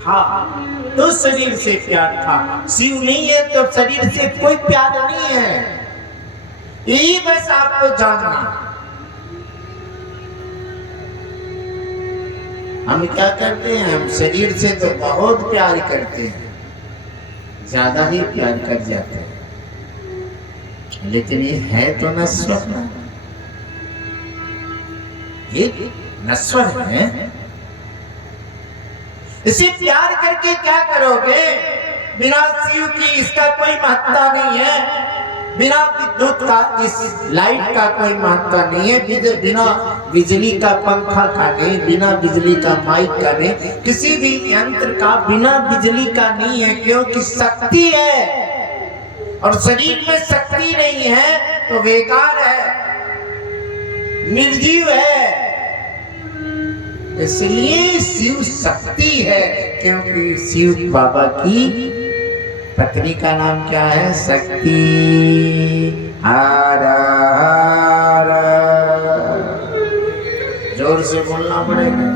था तो शरीर से प्यार था, शिव नहीं है तो शरीर से कोई प्यार नहीं है। यही बस आपको जानना। हम क्या करते हैं, हम शरीर से तो बहुत प्यार करते हैं, ज्यादा ही प्यार कर जाते हैं, लेकिन ये है तो नश्वर ना, ये नश्वर है। इसे प्यार करके क्या करोगे? बिना शिव की इसका कोई महत्ता नहीं है, बिना विद्युत का इस लाइट का कोई महत्ता नहीं है, बिना बिजली का पंखा का नहीं, बिना बिजली का माइक का नहीं, किसी भी यंत्र का बिना बिजली का नहीं है, क्योंकि शक्ति है और शरीर में शक्ति नहीं है तो बेकार है, निर्जीव है। इसलिए शिव शक्ति है, क्योंकि शिव बाबा की पत्नी का नाम क्या है? शक्ति। हर हर, जोर से बोलना पड़ेगा।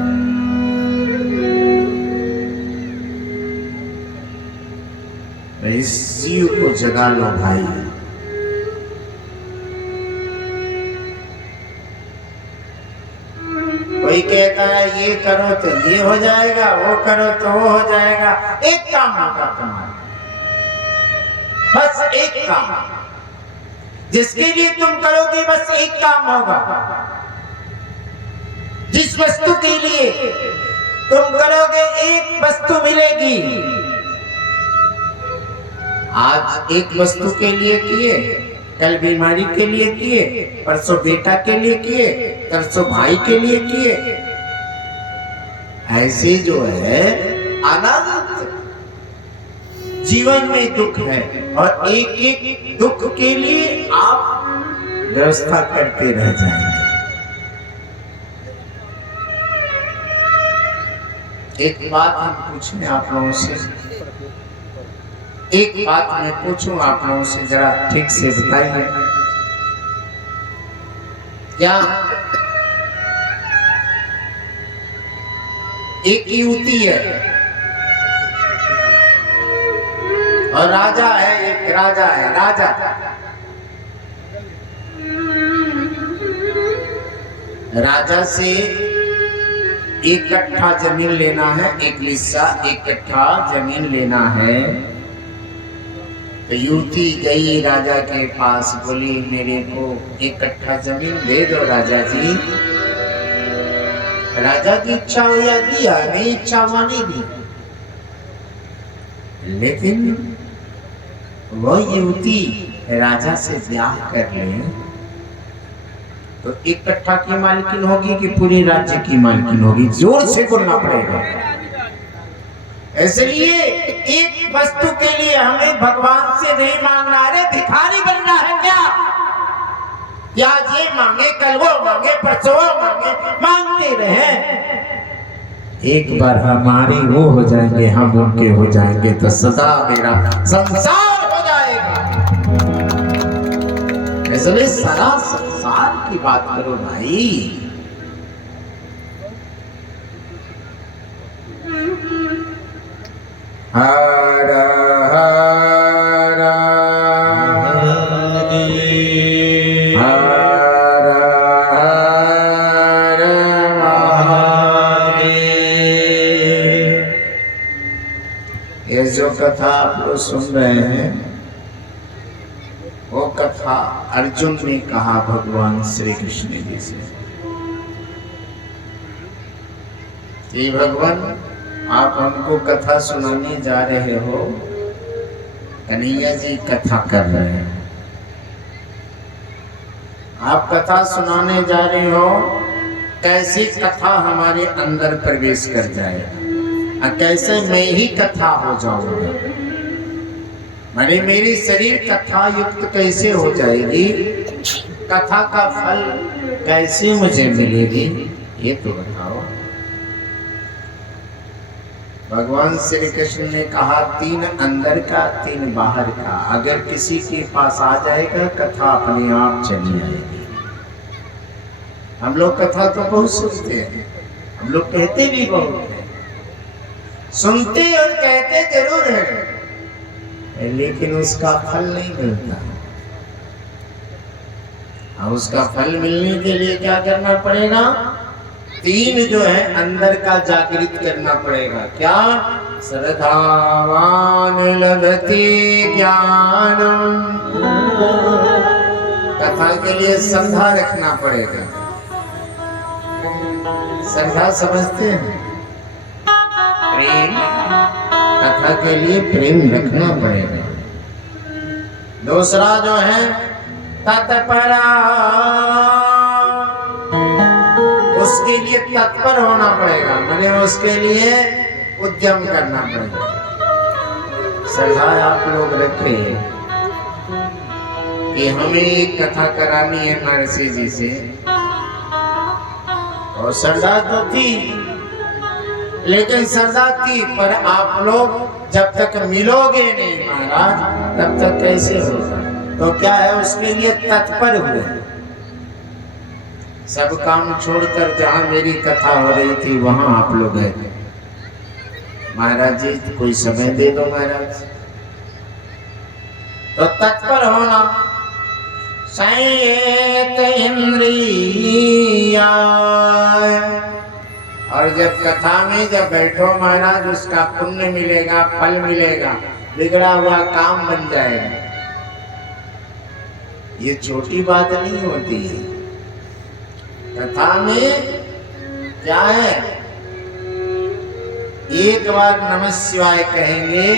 इस शिव को जगा लो भाई। कोई कहता है ये करो तो ये हो जाएगा, वो करो तो वो हो जाएगा। एक काम होगा तुम्हारा, बस एक काम, जिसके लिए तुम करोगे बस एक काम होगा। जिस वस्तु के लिए तुम करोगे एक वस्तु मिलेगी। आज एक वस्तु के लिए किए, कल बीमारी के लिए किए, परसों बेटा के लिए किए, परसों भाई के लिए किए। ऐसे जो है अनंत जीवन में दुख है, और एक एक दुख के लिए आप व्यवस्था करते रह जाएंगे। एक बात हम पूछें आप लोगों से, एक बात मैं पूछूं आप लोगों से, जरा ठीक से बताइए। क्या एक युवती है और राजा है, एक राजा है, राजा राजा से एक कट्ठा जमीन लेना है, एक हिस्सा एक कट्ठा जमीन लेना है। तो युवती गई राजा के पास, बोली मेरे को एक कट्ठा जमीन दे दो राजा जी। राजा की इच्छा हुआ दिया, नहीं इच्छा मानी दी। लेकिन वो युवती राजा से ब्याह कर ले तो एक कट्ठा की मालकिन होगी कि पूरे राज्य की मालकिन होगी? जोर से बोलना पड़ेगा। इसलिए एक वस्तु के लिए हमें भगवान से नहीं मांगना। अरे भिखारी बनना है क्या? आज ये मांगे, कल वो मांगे, परसों वो मांगे, मांगते रहे। एक बार हमारे वो हो जाएंगे, हम उनके हो जाएंगे तो सदा मेरा संसार हो जाएगा। इसलिए सारा संसार की बात करो भाई। हर हर हर हर महादेव। ये जो कथा आप लोग सुन रहे हैं, वो कथा अर्जुन ने कहा भगवान श्री कृष्ण जी से। ये भगवान आप हमको कथा सुनाने जा रहे हो, कन्हैया जी कथा कर रहे हैं। आप कथा सुनाने जा रहे हो, कैसी कथा हमारे अंदर प्रवेश कर जाएगा, कैसे मैं ही कथा हो जाऊंगा। मैंने मेरी शरीर कथा युक्त कैसे हो जाएगी, कथा का फल कैसे मुझे मिलेगी, ये तो बताओ। भगवान श्री कृष्ण ने कहा 3 अंदर का 3 बाहर का। अगर किसी के पास आ जाएगा कथा अपने आप चली आएगी। हम लोग कथा तो बहुत सुनते हैं, हम लोग कहते भी बहुत हैं। सुनते और कहते जरूर है, लेकिन उसका फल नहीं मिलता। और उसका फल मिलने के लिए क्या करना पड़ेगा? 3 जो है अंदर का जागृत करना पड़ेगा। क्या? श्रद्धावान लभते ज्ञानम। कथा के लिए श्रद्धा रखना पड़ेगा। श्रद्धा समझते हैं? प्रेम। कथा के लिए प्रेम रखना पड़ेगा। दूसरा जो है तत्परा, उसके लिए तत्पर होना पड़ेगा, मैंने उसके लिए उद्यम करना पड़ेगा। श्रद्धा आप लोग रखे कि हमें एक कथा करानी है नरसिंह जी से, और श्रद्धा तो थी, लेकिन श्रद्धा थी पर आप लोग जब तक मिलोगे नहीं महाराज तब तक कैसे होगा? तो क्या है, उसके लिए तत्पर हुए। सब काम छोड़कर जहां मेरी कथा हो रही थी वहां आप लोग गए। महाराज जी कोई समय दे दो महाराज। तो तत्पर होना। संयत इंद्रिया, और जब कथा में जब बैठो महाराज उसका पुण्य मिलेगा, फल मिलेगा, बिगड़ा हुआ काम बन जाएगा। ये छोटी बात नहीं होती है। कथा में क्या है, एक बार नमः शिवाय कहेंगे,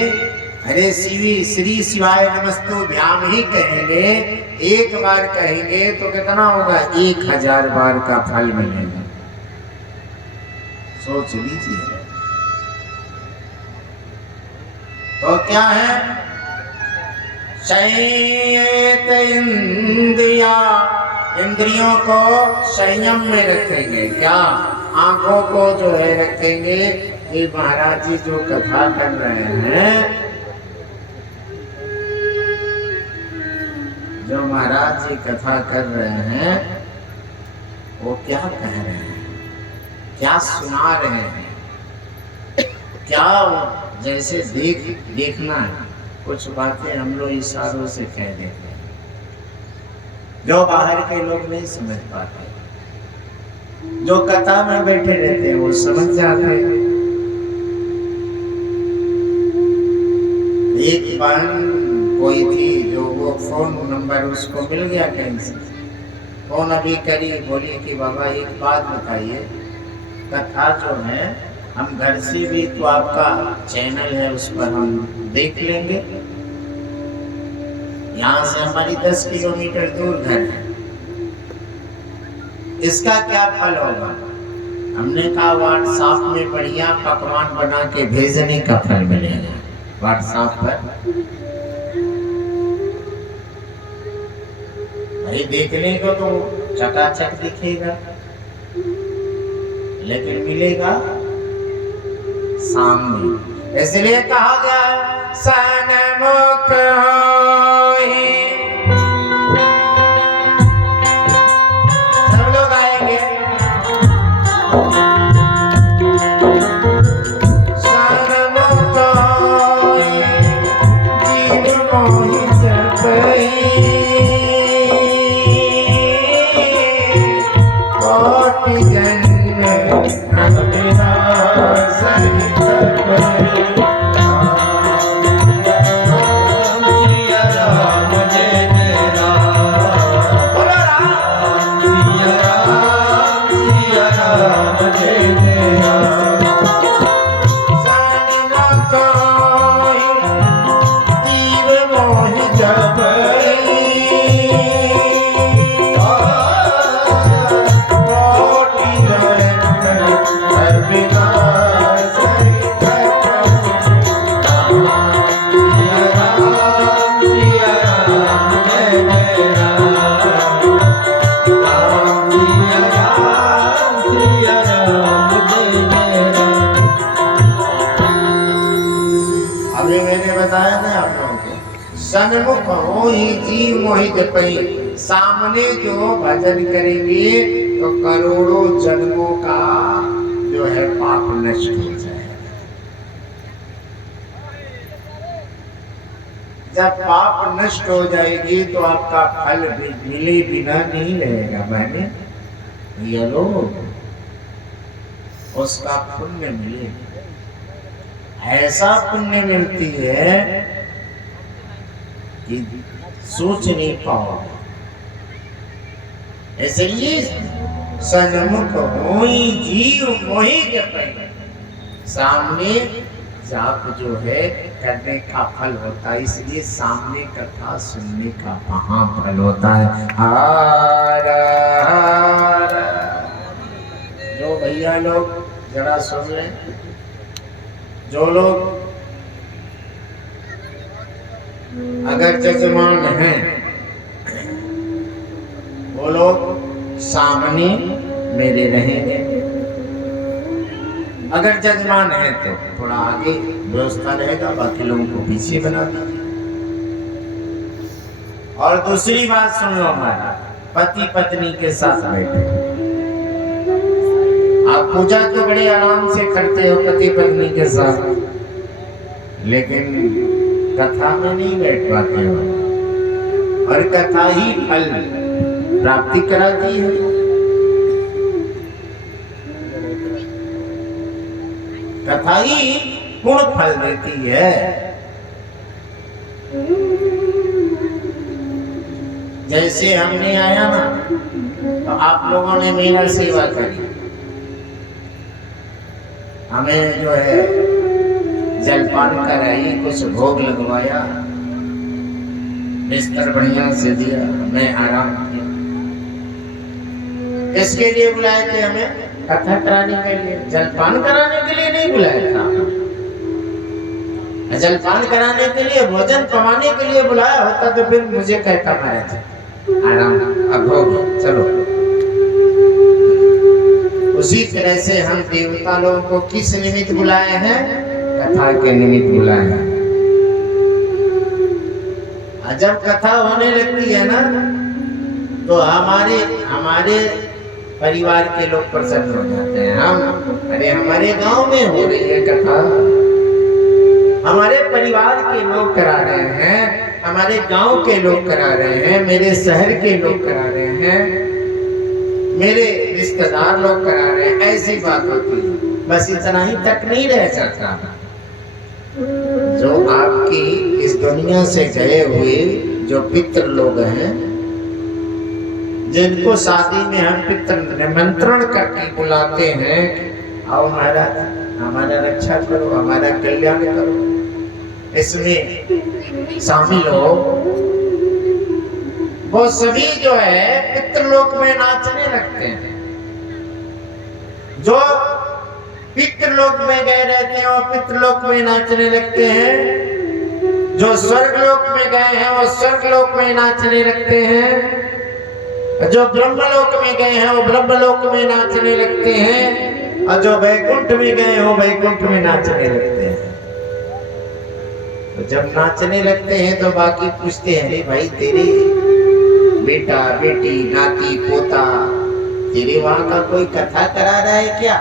हरे श्री शिवाय नमस्तुभ्याम ही कहेंगे, एक बार कहेंगे तो कितना होगा? 1000 बार का फल मिलेगा। सोच लीजिए। तो क्या है? संयत इंद्रिया, इंद्रियों को संयम में रखेंगे। क्या? आंखों को जो है रखेंगे कि महाराज जी जो कथा कर रहे हैं, जो महाराज जी कथा कर रहे हैं वो क्या कह रहे हैं, क्या सुना रहे हैं, क्या जैसे देखना है। कुछ बातें हम लोग इशारों से कह देते हैं, जो बाहर के लोग नहीं समझ पाते। जो कथा में बैठे रहते हैं वो समझ जाते हैं। एक बहन कोई थी जो वो फोन नंबर उसको मिल गया कहीं से, फोन अभी करी, बोली कि बाबा एक बात बताइए, कथा जो है हम घर से भी तो आपका चैनल है उस पर हम देख लेंगे, यहाँ से हमारी 10 किलोमीटर दूर घर है, इसका क्या फल होगा? हमने कहा व्हाट्सएप में बढ़िया पकवान बना के भेजने का फल मिलेगा। व्हाट्सएप पर भाई देखने को तो चकाचक दिखेगा, लेकिन मिलेगा सामने। इसलिए कहा गया है सन्मुख होहि। सब लोग आएंगे। सन्मुख होहि जीव मोहि जपहि, कोटि जन्म मेरा सही सन्मुख होहि जीव मोहि जपहि। सामने जो भजन करेंगे तो करोड़ों जन्मों का जो है पाप नष्ट हो जाएगा। जब पाप नष्ट हो जाएगी तो आपका फल भी मिले बिना नहीं रहेगा। मैंने ये लो उसका पुण्य मिले, ऐसा पुण्य मिलती है कि सोच नहीं पाओगे। इसलिए सन्मुख होई जीव मोहि जपै, सामने जाप जो है करने का फल होता है, इसलिए सामने कथा सुनने का महाफल होता है। हार हार। जो भैया लोग जरा सुन लें, जो लोग अगर जजमान हैं वो लोग सामने मेरे रहेंगे, अगर जजमान है तो थोड़ा आगे व्यवस्था रहेगा, बाकी लोगों को पीछे बना दीजिए। और दूसरी बात सुन लो, हमारा पति पत्नी के साथ बैठे, आप पूजा तो बड़े आराम से करते हो पति पत्नी के साथ, लेकिन कथा में नहीं बैठ पाते हो, और कथा ही फल प्राप्ति कराती है। कथा ही पूर्ण फल देती है। जैसे हमने आया ना तो आप लोगों ने मेरा सेवा करी, हमें जो है जलपान कराई, कुछ भोग लगवाया, बिस्तर बढ़िया से दिया, मैं आराम किया। इसके लिए बुलाए थे हमें? कथा कराने के लिए, जलपान कराने के लिए नहीं बुलाया था। जलपान कराने के लिए, भोजन कमाने के लिए बुलाया होता तो फिर मुझे कहता महाराज आराम, अब हो गया चलो। उसी तरह से हम देवता लोगों को किस निमित्त बुलाए हैं? कथा के निमित्त बुलाए हैं। जब कथा होने लगती है ना तो हमारे परिवार के लोग प्रसन्न हो जाते हैं। हम अरे हमारे गांव में हो रही है कथा, हमारे परिवार के लोग करा रहे हैं, हमारे गांव के लोग करा रहे हैं, मेरे शहर के लोग करा रहे हैं, मेरे रिश्तेदार लोग करा रहे हैं, ऐसी बात होती है। बस इतना ही तक नहीं रह जाता। जो आपकी इस दुनिया से गए हुए जो पितृ लोग हैं, जिनको शादी में हम पितृ निमंत्रण करके बुलाते हैं, आओ महाराज हमारा रक्षा करो, हमारा कल्याण करो, इसमें शामिल हो, वो सभी जो है पितृलोक में नाचने लगते हैं। जो पितृलोक में गए रहते हैं वो पितृलोक में नाचने लगते हैं, जो स्वर्गलोक में गए हैं वो स्वर्गलोक में नाचने लगते हैं, जो ब्रह्मलोक में गए हैं वो ब्रह्मलोक में नाचने लगते हैं, और जो वैकुंठ में गए हो वैकुंठ में नाचने लगते हैं। तो जब नाचने लगते हैं तो बाकी पूछते हैं, अरे भाई तेरे बेटा बेटी नाती पोता तेरे वहां का कोई कथा करा रहा है क्या?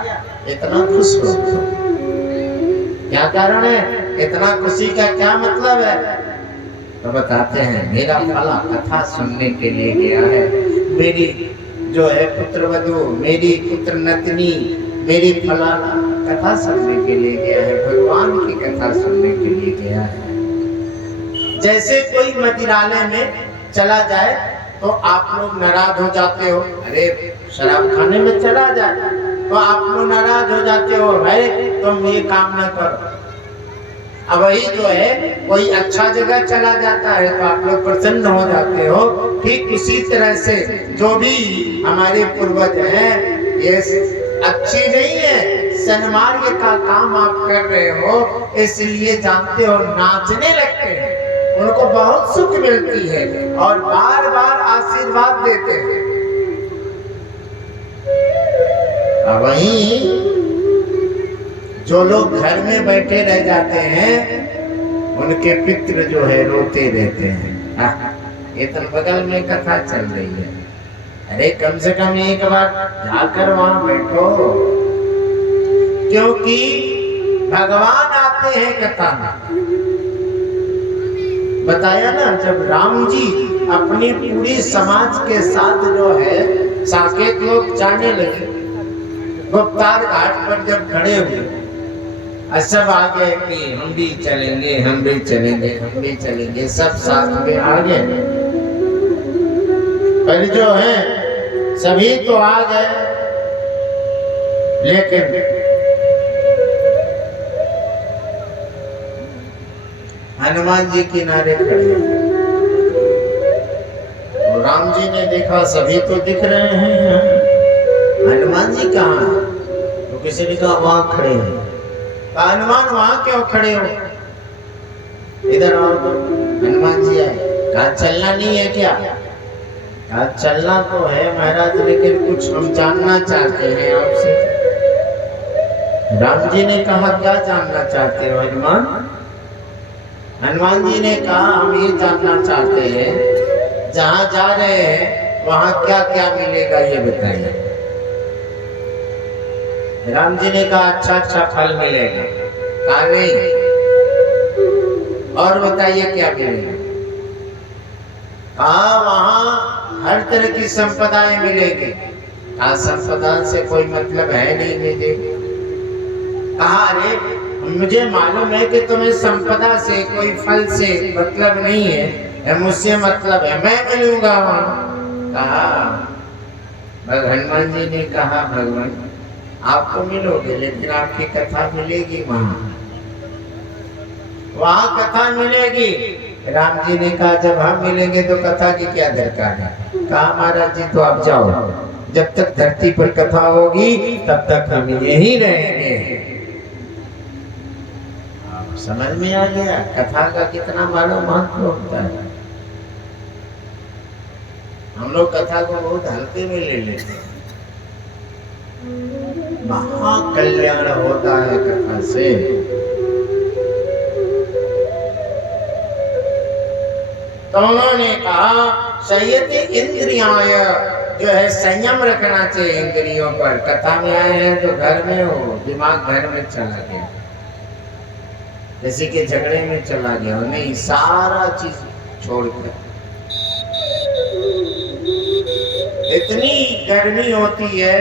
इतना खुश हो, क्या कारण है? इतना खुशी का क्या मतलब है? तो बताते हैं, मेरा फला कथा सुनने के लिए गया है, मेरी जो है पुत्रवधू, मेरी पुत्र नतनी, मेरी फलाना कथा सुनने के लिए गया है, भगवान की कथा सुनने के लिए गया है। जैसे कोई मंदिरालय में चला जाए तो आप लोग नाराज हो जाते हो, अरे शराब खाने में चला जाए तो आप लोग नाराज हो जाते हो, भाई तुम ये काम न करो। अब वही जो है कोई अच्छा जगह चला जाता है तो आप लोग प्रसन्न हो जाते हो। ठीक उसी तरह से जो भी हमारे पूर्वज हैं, ये अच्छी नहीं है, सन्मार्ग का काम आप कर रहे हो, इसलिए जानते हो नाचने लगते हैं, उनको बहुत सुख मिलती है और बार बार आशीर्वाद देते हैं। अब वहीं जो लोग घर में बैठे रह जाते हैं उनके पितृ जो है रोते रहते हैं। इतने बगल में कथा चल रही है, अरे कम से कम एक बार जाकर वहां बैठो, क्योंकि भगवान आते हैं कथा में। बताया ना, जब राम जी अपनी पूरी समाज के साथ जो है साकेत लोग जाने लगे, गुप्तार घाट पर जब खड़े हुए, सब आ गए कि हम भी चलेंगे, हम भी चलेंगे, हम भी चलेंगे, सब साथ में आ गए। पर जो है सभी तो आ गए, लेकिन हनुमान जी किनारे खड़े। तो राम जी ने देखा सभी तो दिख रहे हैं, हनुमान जी कहाँ हैं? तो किसी ने कहा वहां खड़े हैं। हनुमान वहां क्यों खड़े हो, इधर आओ। तो हनुमान जी आए, कहा चलना नहीं है क्या? कहा चलना तो है महाराज, लेकिन कुछ हम जानना चाहते हैं आपसे। राम जी ने कहा क्या जानना चाहते हो हनुमान? हनुमान जी ने कहा हम ये जानना चाहते हैं जहां जा रहे हैं वहां क्या क्या मिलेगा ये बताइए। राम जी ने कहा अच्छा अच्छा फल मिलेगा। कहा नहीं, और बताइए क्या मिलेगा? कहा वहां हर तरह की संपदाएं मिलेगी। कहा संपदा से कोई मतलब है नहीं मुझे। कहा अरे मुझे मालूम है कि तुम्हें संपदा से कोई फल से मतलब नहीं है, मुझसे मतलब है, मैं मिलूंगा वहां। कहा हनुमान जी ने कहा भगवान आप तो मिलोगे, लेकिन आपकी कथा मिलेगी वहां कथा मिलेगी। राम जी ने कहा जब हम मिलेंगे तो कथा की क्या दरकार है? कहा महाराज जी तो आप जाओ, जब तक धरती पर कथा होगी तब तक हम यहीं रहेंगे। समझ में आ गया कथा का कितना बड़ा महत्व होता है। हम लोग कथा को बहुत हल्के में ले लेते हैं, महाकल्याण होता है कथा से। तो उन्होंने कहा संयति इंद्रियाय, जो है संयम रखना चाहिए इंद्रियों पर। कथा में आए हैं तो घर में हो, दिमाग घर में चला गया, किसी के झगड़े में चला गया, नहीं सारा चीज छोड़कर। इतनी गर्मी होती है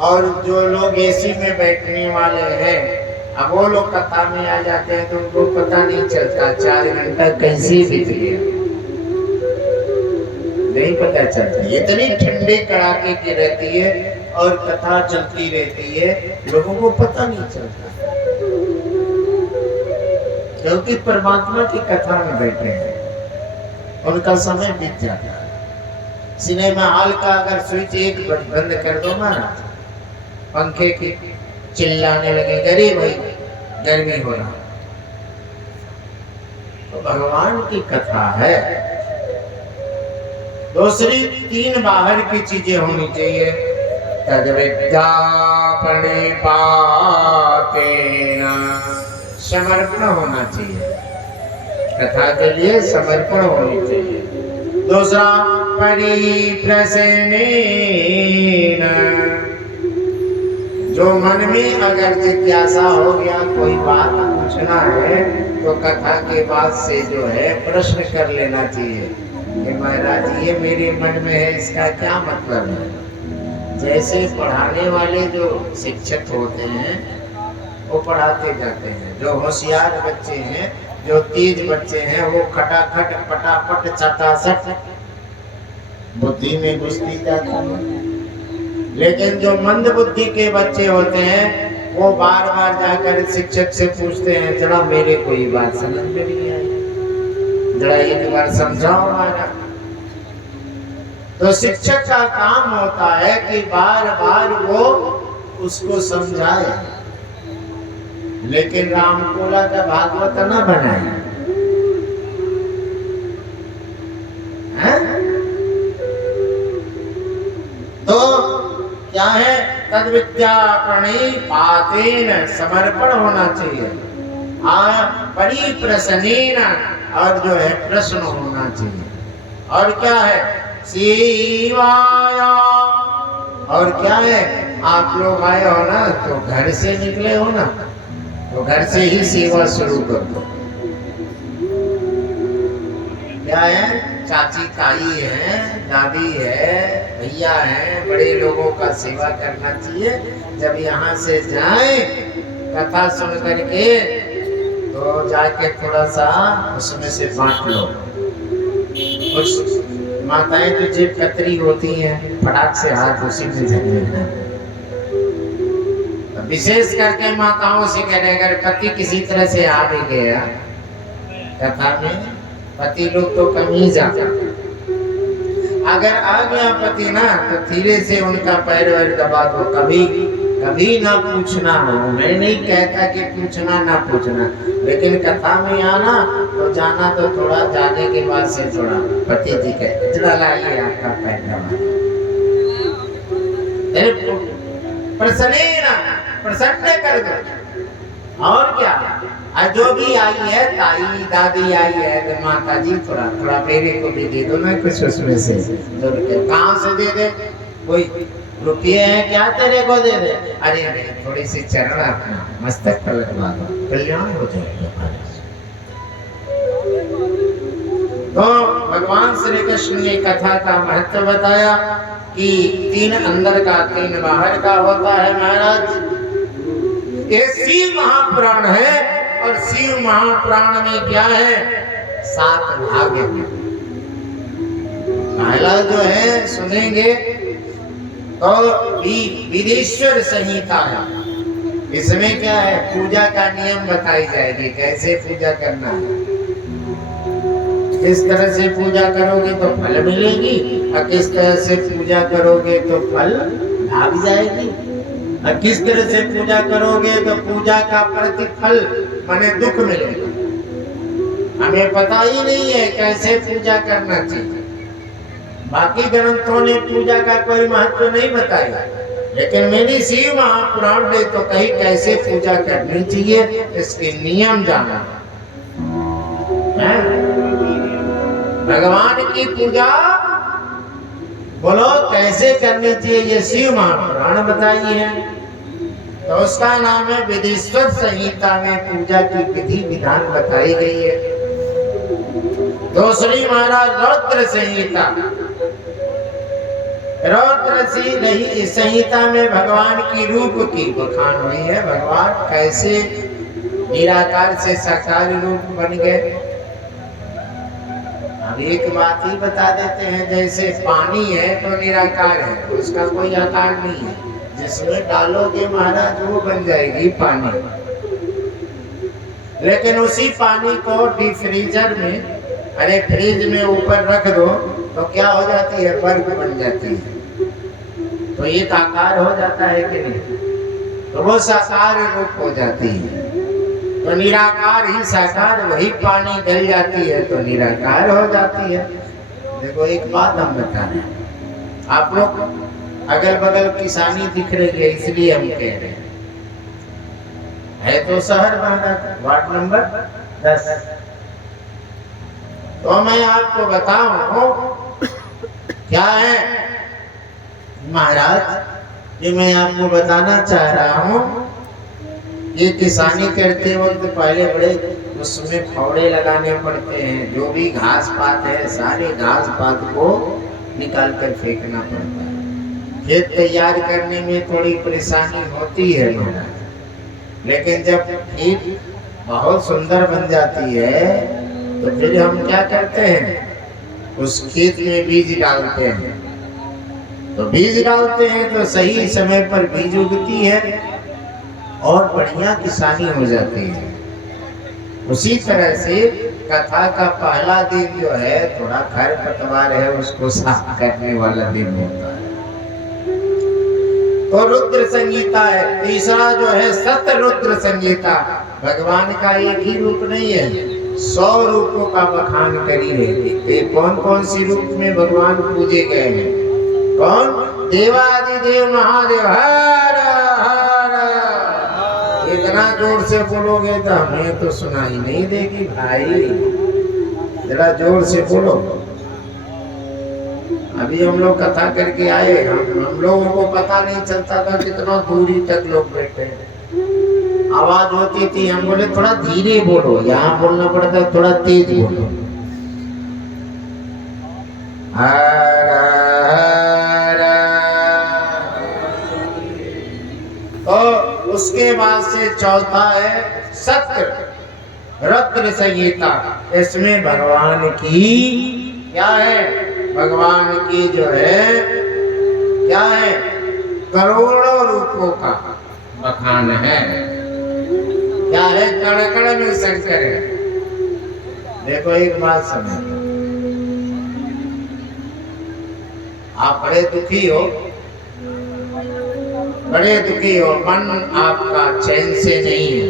और जो लोग एसी में बैठने वाले हैं, अब वो लोग कथा में आ जाते हैं तो उनको पता नहीं चलता 4 घंटा कैसे बीत गया, नहीं पता चलता। इतनी ठंडी कड़ाके की रहती है और कथा चलती रहती है, लोगों को पता नहीं चलता, क्योंकि परमात्मा की कथा में बैठे हैं, उनका समय बीत जाता है। सिनेमा हॉल का अगर स्विच एक बंद कर दो ना, पंखे की चिल्लाने लगे अरे भाई गर्मी हो रहा। तो भगवान की कथा है। दूसरी 3 बाहर की चीजें होनी चाहिए। तद विद्या प्रणिपातेन, समर्पण होना चाहिए, कथा के लिए समर्पण होनी चाहिए। दूसरा परिप्रश्नेन, जो मन में अगर जिज्ञासा हो गया कोई बात पूछना है तो कथा के बाद से जो है प्रश्न कर लेना चाहिए कि महाराज ये मेरे मन में है, इसका क्या मतलब है। जैसे पढ़ाने वाले जो शिक्षक होते हैं वो पढ़ाते जाते हैं, जो होशियार बच्चे हैं, जो तेज बच्चे हैं, वो खटाखट पटापट चटासट बुद्धि में घुसती जाती है। लेकिन जो मंद बुद्धि के बच्चे होते हैं वो बार बार जाकर शिक्षक से पूछते हैं जरा मेरे कोई बात समझ में नहीं आई, जरा एक बार समझाओ हमारा। तो शिक्षक का काम होता है कि बार बार वो उसको समझाए, लेकिन रामकोला का भागवत न बनाए। तो क्या है? तद विद्या प्रणिपातेन, समर्पण होना चाहिए। परिप्रश्नेन, और जो है प्रश्न होना चाहिए। और क्या है? सेवाया, और क्या है? आप लोग आए हो ना तो घर से निकले हो ना, तो घर से ही सेवा शुरू कर दो। क्या है, चाची ताई है, दादी है, भैया है, बड़े लोगों का सेवा करना चाहिए। जब यहाँ से जाए कथा सुन करके तो जाके थोड़ा सा उसमें से बांट लो। कुछ माताएं तो जेब कतरी होती हैं, फटाक से हाथ उसी में झल लेना। विशेष करके माताओं से कह रहे, अगर पति किसी तरह से आ भी गया कथा में, पति लोग तो कम ही जाते, अगर आ गया पति ना तो धीरे से उनका पैर वैर दबा दो। कभी कभी ना पूछना हो, मैं नहीं कहता कि पूछना ना पूछना, लेकिन कथा में आना तो जाना तो थोड़ा जाने के बाद से थोड़ा पति जी के इतना लाइए आपका पैर दबा, प्रसन्न कर दो। और क्या, जो भी आई है, ताई दादी आई है तो माता जी थोड़ा थोड़ा मेरे को भी दे दो ना कुछ उसमें से। कहाँ से दे दे, कोई रुपये हैं क्या तेरे को दे दे? अरे नहीं, थोड़ी सी चरण अपना मस्तक पर लगवा दो, कल्याण हो जाएगा। तो भगवान श्री कृष्ण ने कथा का महत्व बताया कि 3 अंदर का 3 बाहर का होता है महाराज। ये शिव महापुराण है और शिव महापुराण में क्या है, 7 भाग है। पहला जो है सुनेंगे तो विदेश्वर संहिता है। इसमें क्या है, पूजा का नियम बताई जाएगी, कैसे पूजा करना है, किस तरह से पूजा करोगे तो फल मिलेगी और किस तरह से पूजा करोगे तो फल भाग जाएगी, और किस तरह से पूजा करोगे तो पूजा का प्रतिफल माने दुख मिलेगा। हमें पता ही नहीं है कैसे पूजा करना चाहिए। बाकी ग्रंथों ने पूजा का कोई महत्व नहीं बताया, लेकिन मेरी शिव महापुराण ने तो कहीं कैसे पूजा करनी चाहिए, इसके नियम जाना है। भगवान की पूजा बोलो कैसे करनी चाहिए, ये शिव महापुराण बताई है। तो उसका नाम है विदेश्वर संहिता में पूजा की विधि विधान बताई गई है। दूसरी महाराज रौद्र संहिता। रौद्र संहिता में भगवान की रूप की बखान हुई है। भगवान कैसे निराकार से साकार रूप बन गए। अब एक बात ही बता देते हैं, जैसे पानी है तो निराकार है, उसका कोई आकार नहीं है, जिसमें डालोगे महाराज वो बन जाएगी पानी। लेकिन उसी पानी को डीप फ्रीजर में, अरे फ्रिज में ऊपर रख दो तो क्या हो जाती है, बर्फ बन जाती है। तो ये आकार हो जाता है कि नहीं, तो वो साकार रूप हो जाती है। तो निराकार ही साकार, वही पानी गल जाती है तो निराकार हो जाती है। देखो एक बात हम बता रहे हैं, आप लोग अगल बगल किसानी दिख रही है इसलिए हम कह रहे हैं, है तो शहर वार्ड नंबर 10। तो मैं आपको बताऊं क्या है महाराज, ये मैं आपको बताना चाह रहा हूं। ये किसानी करते वक्त पहले बड़े उसमें फावड़े लगाने पड़ते हैं, जो भी घास पात है सारे घास पात को निकाल कर फेंकना पड़ता है। खेत तैयार करने में थोड़ी परेशानी होती है महाराज, लेकिन जब खेत बहुत सुंदर बन जाती है तो फिर हम क्या करते हैं, उस खेत में बीज डालते हैं। तो बीज डालते हैं तो सही समय पर बीज उगती है और बढ़िया किसानी हो जाती है। उसी तरह से कथा का पहला दिन जो है थोड़ा खरपतवार है उसको साफ करने वाला दिन होता है। तो रुद्र संगीता है। तीसरा जो है सत रुद्र संगीता। भगवान का एक ही रूप नहीं है, 100 रूपों का बखान करी रहती है। कौन कौन सी रूप में भगवान पूजे गए हैं? कौन? देवादिदेव महादेव। हर हर। इतना जोर से बोलोगे तो हमें तो सुनाई नहीं देगी भाई, जरा जोर से बोलो। अभी हम लोग कथा करके आए, हम लोगों को पता नहीं चलता था कितना दूरी तक लोग बैठे हैं। आवाज होती थी, हम बोले थोड़ा धीरे बोलो, यहाँ बोलना पड़ता है थोड़ा तेज बोलो। हर हर। तो उसके बाद से चौथा है सत्र रुद्र संहिता। इसमें भगवान की क्या है, भगवान की जो है क्या है, करोड़ों रूपों का बखान है। क्या है, कण कण में शंकर है। देखो एक बात समझो, आप बड़े दुखी हो, बड़े दुखी हो, मन आपका चैन से नहीं है,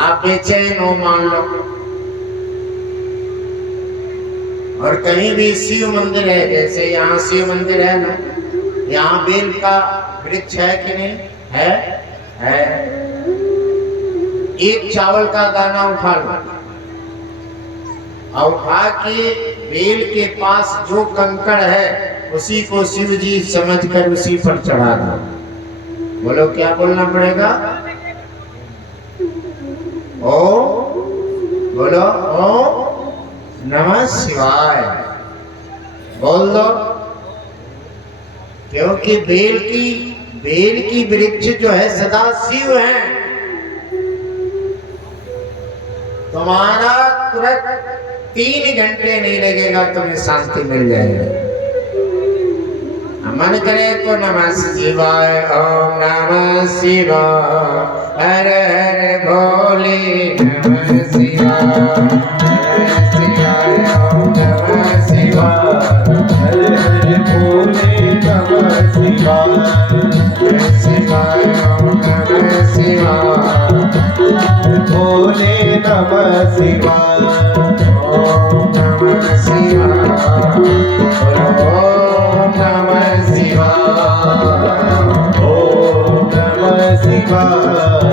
आप बेचैन हो मान लो, और कहीं भी शिव मंदिर है, जैसे यहाँ शिव मंदिर है ना, यहाँ बेल का वृक्ष है कि नहीं है? है। एक चावल का दाना उठा लो और उठा के बेल के पास जो कंकड़ है उसी को शिव जी समझकर उसी पर चढ़ा दो। बोलो क्या बोलना पड़ेगा? ओ बोलो ओ नमः शिवाय बोल दो। क्योंकि बेल की वृक्ष जो है सदा शिव है। तुम्हारा तुरंत 3 घंटे नहीं लगेगा, तुम्हें शांति मिल जाएगी। मन करे तो नमः शिवाय, ओम नमः शिवाय, हर हर भोले नमः शिवाय, नमः शिवाय, ओम नमः शिवाय, हर हर भोले नमः शिवाय, नमः शिवाय, ओम नमः शिवाय, भोले नमः शिवाय, ओम नमः शिवाय, ओम नमः शिवाय, ओम नमः शिवाय।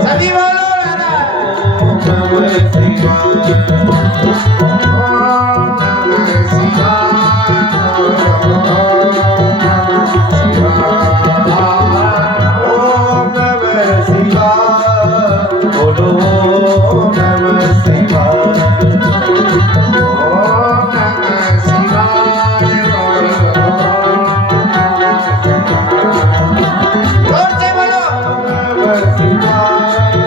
सभी बोलो ओम नमः शिवाय, ओम नमः शिवाय, ओम नमः शिवाय, बोलो ओम नमः शिवाय, ओम नमः शिवाय, जोर से बोलो नमः शिवाय, ओम नमः शिवाय,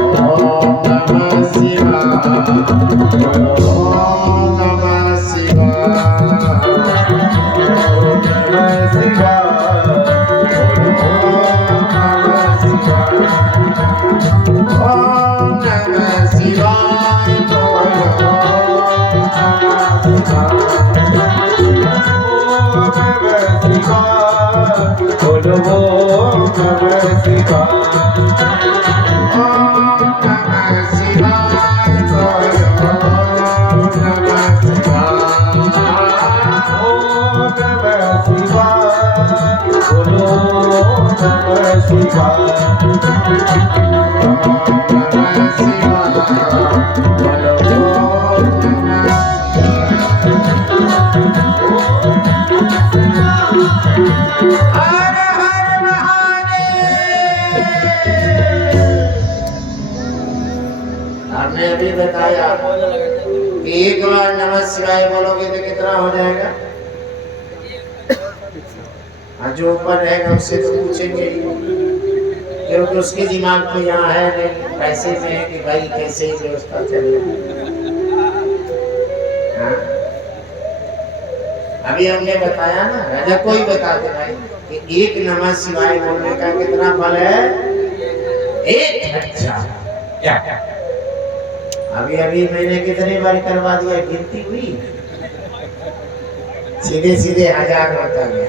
ओम नमः शिवाय, ओम नमः शिवाय, ओम नमः शिवाय, बोलो ओम नमः शिवाय, ओम नमः शिवाय, ओम नमः शिवाय, ओम नमः शिवाय, बोलो ओम नमः शिवाय, ओम नमः शिवाय, बोलो ओम नमः हर हर महादेव। आपने अभी बताया कि एक बार नमः शिवाय बोलोगे तो कितना हो जाएगा? जो ऊपर रहेगा उससे तो पूछेंगे, क्योंकि उसके दिमाग में यहाँ है नहीं, पैसे में है कि भाई कैसे ही व्यवस्था चले। अभी हमने बताया ना, राजा कोई बता दे भाई कि एक नमः शिवाय बोलने का कितना फल है? 1000। क्या अभी अभी मैंने कितने बार करवा दिया, गिनती हुई? सीधे सीधे 1000 होता गया।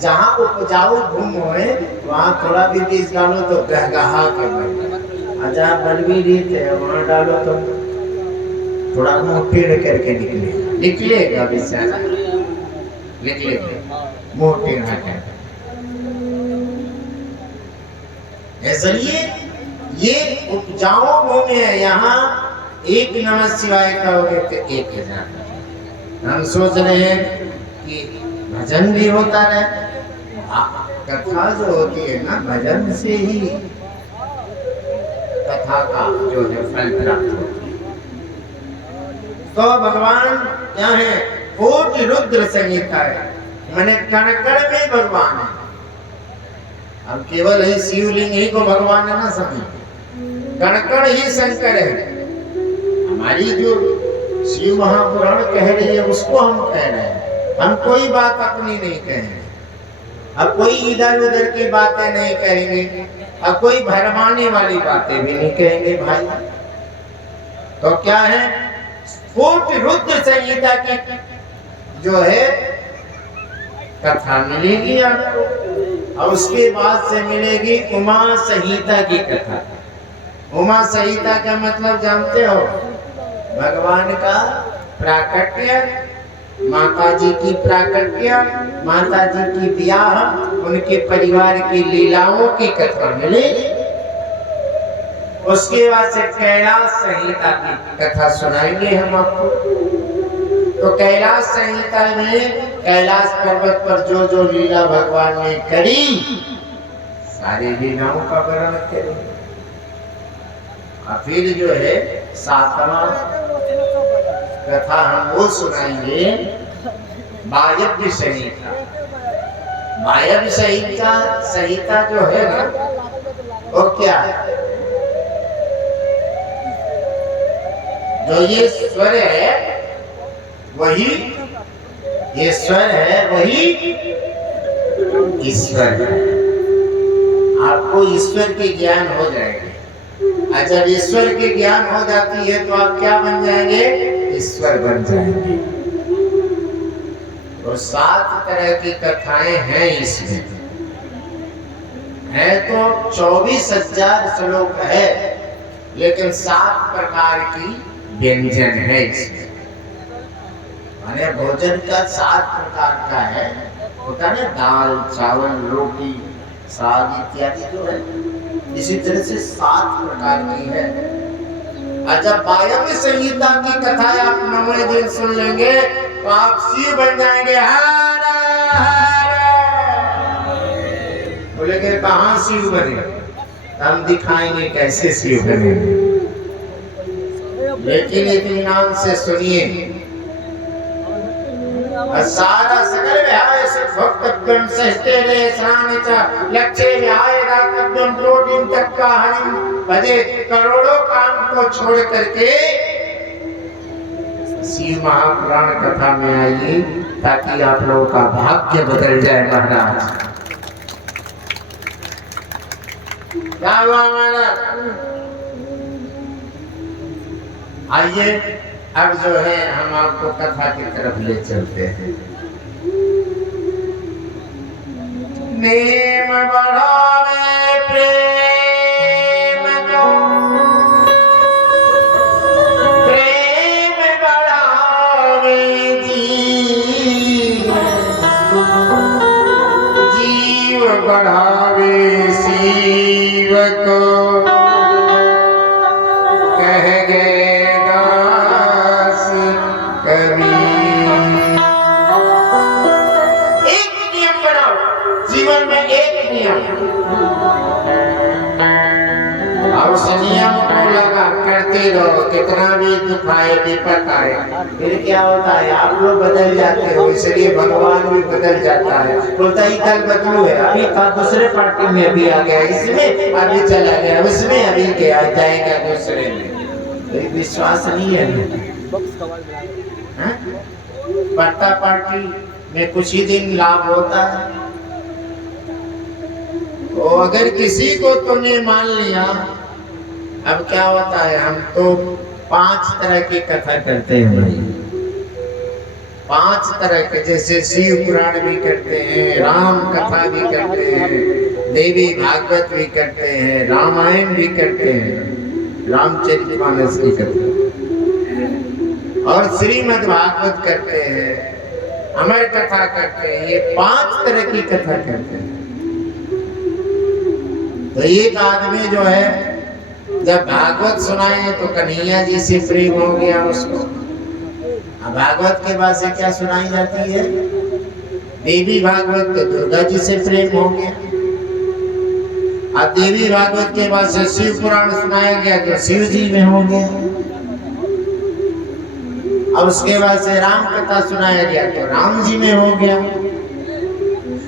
जहाँ उपजाऊ भूमि होए वहाँ थोड़ा भी बीज डालो तो गहगहा कर भाई। जहाँ बलवी रीत है वहाँ डालो तो थोड़ा मुँह टेढ़ करके निकलेगा बेचारा, निकलेगा मुँह टेढ़ा कर। इसलिए ये उपजाऊ भूमि है, यहाँ एक नमः शिवाय करोगे तो 1000। हम सोच रहे हैं कि भजन भी होता रहे, कथा जो होती है ना, भजन से ही कथा का जो है फल प्राप्त होती है। तो भगवान क्या है? कोटि रुद्र संहिता है, मैंने कण कण में भगवान है। हम केवल ही शिवलिंग ही को भगवान है ना समझे, कण कण ही शंकर है। हमारी जो शिव महापुराण कह रही है उसको हम कह रहे हैं, हम कोई बात अपनी नहीं कहेंगे, अब कोई इधर उधर की बातें नहीं कहेंगे, अब कोई भरमाने वाली बातें भी नहीं कहेंगे भाई। तो क्या है? कोटि रुद्र संहिता की जो है कथा मिलेगी आपको, और उसके बाद से मिलेगी उमा संहिता की कथा। उमा संहिता का मतलब जानते हो? भगवान का प्राकट्य, माता जी की प्राकट्य, माता जी की ब्याह, उनके परिवार की लीलाओं की कथा मिलेगी। उसके बाद से कैलाश संहिता की कथा सुनाएंगे हम आपको। तो कैलाश संहिता में कैलाश पर्वत पर जो जो लीला भगवान ने करी, सारी लीलाओं का वर्णन करेंगे। और फिर जो है सातवां कथा हम वो सुनाएंगे, वायव्य संहिता। वायव्य संहिता जो है ना, वो क्या है? जो ये स्वर है वही, ये स्वर है वही ईश्वर है। आपको ईश्वर के ज्ञान हो जाएगा। जब ईश्वर के ज्ञान हो जाती है तो आप क्या बन जाएंगे? ईश्वर बन जाएंगे। तो 7 तरह की कथाएं हैं इसमें, है तो 24,000 श्लोक है, लेकिन 7 प्रकार की व्यंजन है इसमें। माने भोजन का 7 प्रकार का है, होता है दाल, चावल, रोटी, साग इत्यादि जो है, इसी तरह से 7 प्रकार की है। जब वायव्य संहिता की कथा आप 9वें दिन सुन लेंगे तो आप शिव बन जाएंगे। हर बोलेंगे कहाँ शिव बने? हम दिखाएंगे कैसे शिव बने, लेकिन इत्मीनान से सुनिए। सारा सकल विहाय से भक्तव्यम सहते रे स्नान च लक्ष्य विहाय दातव्यम प्रोटीन तक का हरिम भजे। करोड़ों काम को छोड़ करके शिव महापुराण कथा में आइए, ताकि आप लोगों का भाग्य बदल जाए। महाराज क्या हुआ महाराज? आइए अब जो है हम आपको कथा की तरफ ले चलते हैं। नेम बढ़ावे प्रेम को, प्रेम बढ़ावे जीव, जीव बढ़ावे शिव को। कह गए जीवन में एक नियम, और उस नियम को लगा करते रहो, कितना भी दुख आए, विपत आए, फिर क्या होता है? आप लोग बदल जाते हो, इसलिए भगवान भी बदल जाता है। बोलता ही कल बदलू है, अभी था दूसरे पार्टी में, अभी आ गया इसमें, अभी चला गया उसमें, अभी क्या जाएगा दूसरे में। तो विश्वास नहीं है। पट्टा पार्टी में कुछ ही दिन लाभ होता है, तो अगर किसी को तुमने मान लिया, अब क्या होता है? हम तो 5 तरह की कथा करते हैं भाई, 5 तरह के, जैसे शिव पुराण भी करते हैं, राम कथा भी करते हैं, देवी भागवत भी करते हैं, रामायण भी करते हैं, रामचरितमानस की कथा, और श्रीमद् भागवत करते हैं, अमर कथा करते हैं। ये 5 तरह की कथा करते हैं। तो एक आदमी जो है जब भागवत सुनाए तो कन्हैया जी से प्रेम हो गया उसको। अब भागवत के बाद से क्या सुनाई जाती है? देवी भागवत तो दुर्गा जी से प्रेम हो गया। अब देवी भागवत के बाद से शिव पुराण सुनाया गया तो शिव जी में हो गया। अब उसके बाद से राम कथा सुनाया गया तो राम जी में हो गया।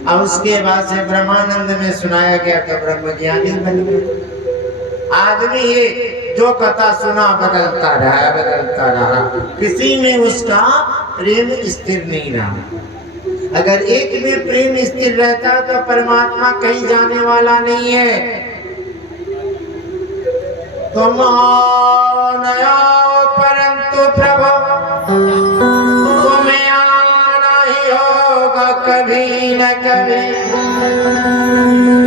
अब उसके बाद से ब्रह्मानंद में सुनाया गया तो ब्रह्मज्ञानी बन गया। आदमी ये जो कथा सुना बदलता रहा, किसी में उसका प्रेम स्थिर नहीं रहा। अगर एक में प्रेम स्थिर रहता तो परमात्मा कहीं जाने वाला नहीं है। तुम आओ न आओ परंतु प्रभु तुम्हें आना ही होगा कभी न कभी।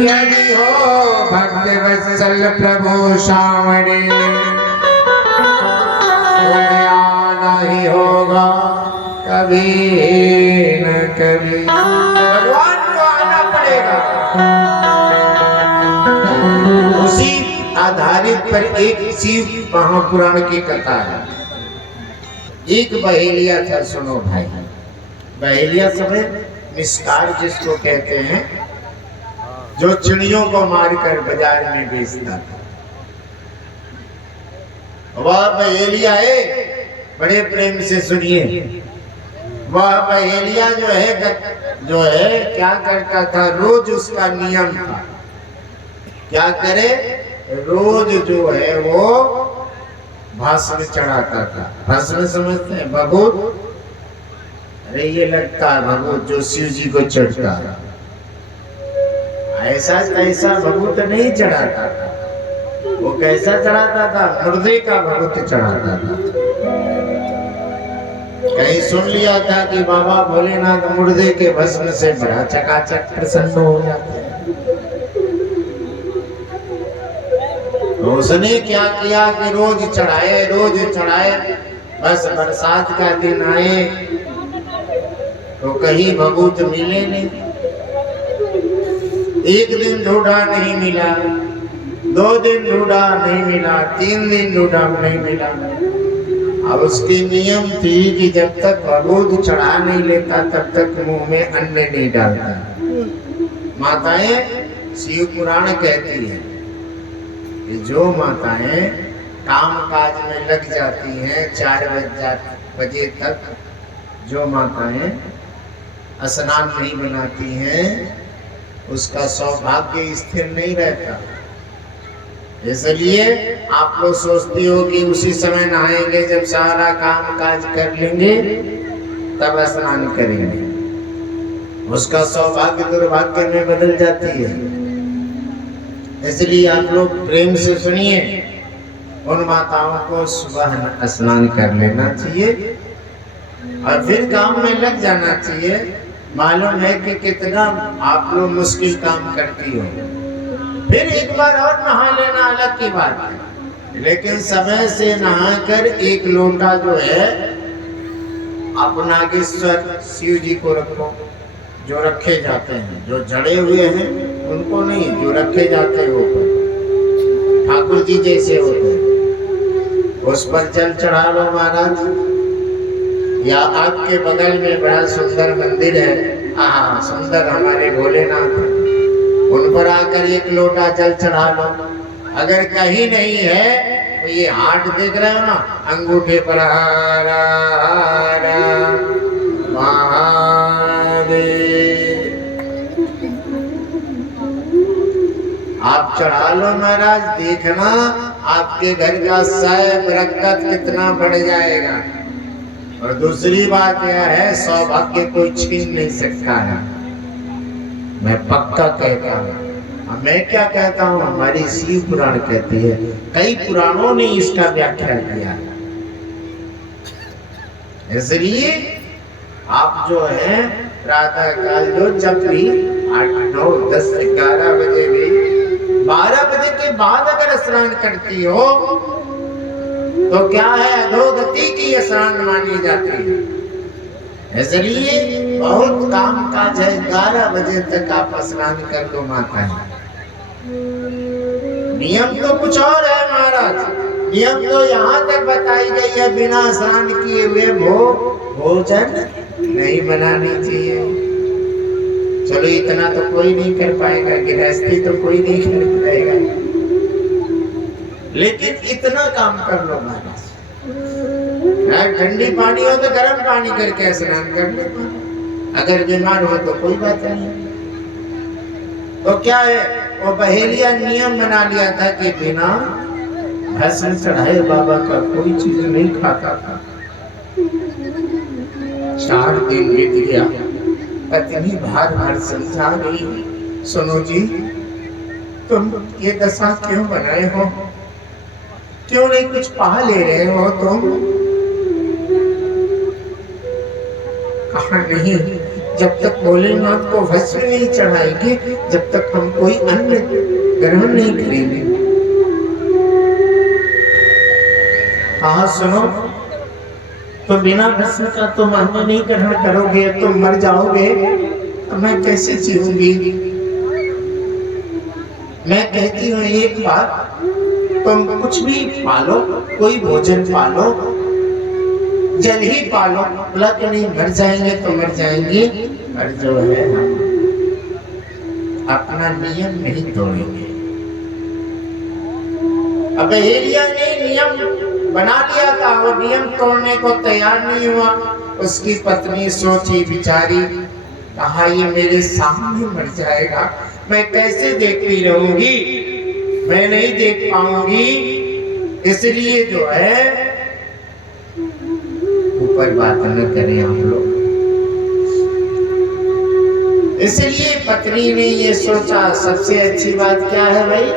यदि हो भक्त वत्सल प्रभु सामने तुम्हें आना ही होगा कभी न कभी। भगवान को आना पड़ेगा। उसी आधारित पर एक शिव महापुराण की कथा है। एक बहेलिया था, सुनो भाई। बहेलिया समय निस्कार जिसको कहते हैं, जो चिड़ियों को मारकर बाजार में बेचता था, वह बहेलिया है। बड़े प्रेम से सुनिए। वह बहेलिया जो है क्या करता था, रोज उसका नियम था, क्या करे, रोज जो है वो भस्म चढ़ाता था। भस्म समझते हैं? भभूत। अरे ये लगता है भभूत जो शिव जी को चढ़ता है। ऐसा भभूत नहीं चढ़ाता था। वो कैसा चढ़ाता था? मुर्दे का भभूत चढ़ाता था। कहीं सुन लिया था कि बाबा भोलेनाथ मुर्दे के भस्म से बड़ा चकाचक प्रसन्न हो जाते हैं। तो उसने क्या किया कि रोज चढ़ाए। बस बरसात का दिन आए तो कहीं भभूत मिले नहीं। एक दिन ढूंढा नहीं मिला, 2 दिन ढूंढा नहीं मिला, 3 दिन ढूंढा नहीं मिला। अब उसकी नियम थी कि जब तक भभूत चढ़ा नहीं लेता तब तक मुंह में अन्न नहीं डालता। माताएं शिव पुराण कहती है कि जो माताएं काम काज में लग जाती हैं 4 बजे तक, जो माताएं स्नान नहीं बनाती हैं, उसका सौभाग्य स्थिर नहीं रहता। इसलिए आप लोग सोचती हो कि उसी समय नहाएंगे जब सारा काम काज कर लेंगे तब स्नान करेंगे। उसका सौभाग्य दुर्भाग्य में बदल जाती है। इसलिए आप लोग प्रेम से सुनिए, उन माताओं को सुबह स्नान कर लेना चाहिए और फिर काम में लग जाना चाहिए। मालूम है कि कितना आप लोग मुश्किल काम करती हो, फिर एक बार और नहा लेना अलग की बात है, लेकिन समय से नहाकर 1 लोटा जो है आप नागेश्वर शिव जी को रखो। जो रखे जाते हैं, जो जड़े हुए हैं उनको नहीं, जो रखे जाते हैं वो ठाकुर जी जैसे होते हैं, उस पर जल चढ़ा लो महाराज। या आपके बगल में बड़ा सुंदर मंदिर है, सुंदर हमारे भोलेनाथ, उन पर आकर 1 लोटा जल चढ़ा लो। अगर कहीं नहीं है तो ये हाथ देख रहे हो ना, अंगूठे पर हरा हरा महादेव आप चढ़ा लो महाराज। देखना आपके घर का साय बरकत कितना बढ़ जाएगा। और दूसरी बात यह है, सौभाग्य कोई छीन नहीं सकता है। मैं पक्का कहता हूँ। मैं क्या कहता हूँ, हमारी शिव पुराण कहती है, कई पुराणों ने इसका व्याख्या किया। इसलिए आप जो है प्रातः काल जो जब भी 8, 9, 10, 11 बजे भी 12 बजे के बाद अगर स्नान करती हो तो क्या है, अधोगति की स्नान मानी जाती है। इसलिए बहुत काम काज है, 11 बजे तक आप स्नान कर लो माता। नियम तो कुछ और है महाराज। नियम तो यहाँ तक बताई गई है, बिना स्नान किए हुए भोजन नहीं बनानी चाहिए। चलो इतना तो कोई नहीं कर पाएगा, गृहस्थी तो कोई नहीं कर पाएगा, लेकिन इतना काम कर लो महाराज। ठंडी पानी हो तो गर्म पानी करके स्नान कर लो, अगर बीमार हो तो कोई बात नहीं। तो क्या है, वो बहेलिया नियम बना लिया था कि बिना भस्म चढ़ाए बाबा का कोई चीज नहीं खाता था। 4 दिन बीत गया, पत्नी बार बार समझा रही, सुनो जी तुम ये दशा क्यों बनाए हो, क्यों नहीं कुछ पा ले रहे हो तुम? कहा नहीं, जब तक भोलेनाथ को भस्म नहीं चढ़ाएंगे, जब तक हम कोई अन्न ग्रहण नहीं करेंगे। कहा सुनो, तो बिना भस्म का तुम अन्न नहीं ग्रहण करोगे, तुम मर जाओगे, तो मैं कैसे जीऊंगी? मैं कहती हूँ एक बात, तुम कुछ भी पालो, कोई भोजन पालो, जल ही पालो, बोला कि नहीं मर जाएंगे तो मर जाएंगे, पर जो है हम अपना नियम नहीं तोड़ेंगे। अब एलिया ने नियम बना लिया था, वो नियम तोड़ने को तैयार नहीं हुआ। उसकी पत्नी सोची बिचारी, कहा ये मेरे सामने मर जाएगा, मैं कैसे देखती रहूंगी, मैं नहीं देख पाऊंगी, इसलिए जो है ऊपर बात न करें हम लोग। इसलिए पत्नी ने ये सोचा, सबसे अच्छी बात क्या है भाई,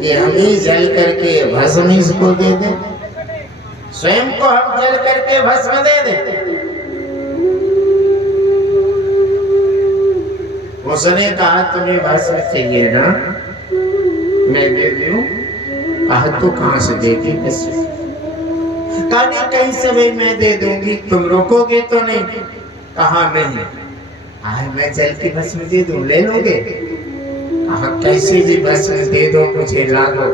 कि हम ही जल करके भस्म इसको दे दें, स्वयं को हम जल करके भस्म दे दें। उसने कहा तुम्हें भस्म चाहिए ना, मैं दे दूं। कहा तो कहां से देगी? कहा कहीं से भी मैं दे दूंगी, तुम रोकोगे तो नहीं? कहा नहीं, मैं जल की भस्म दे दूं, ले लोगे? कहा कैसे भी भस्म दे दो, मुझे ला दो।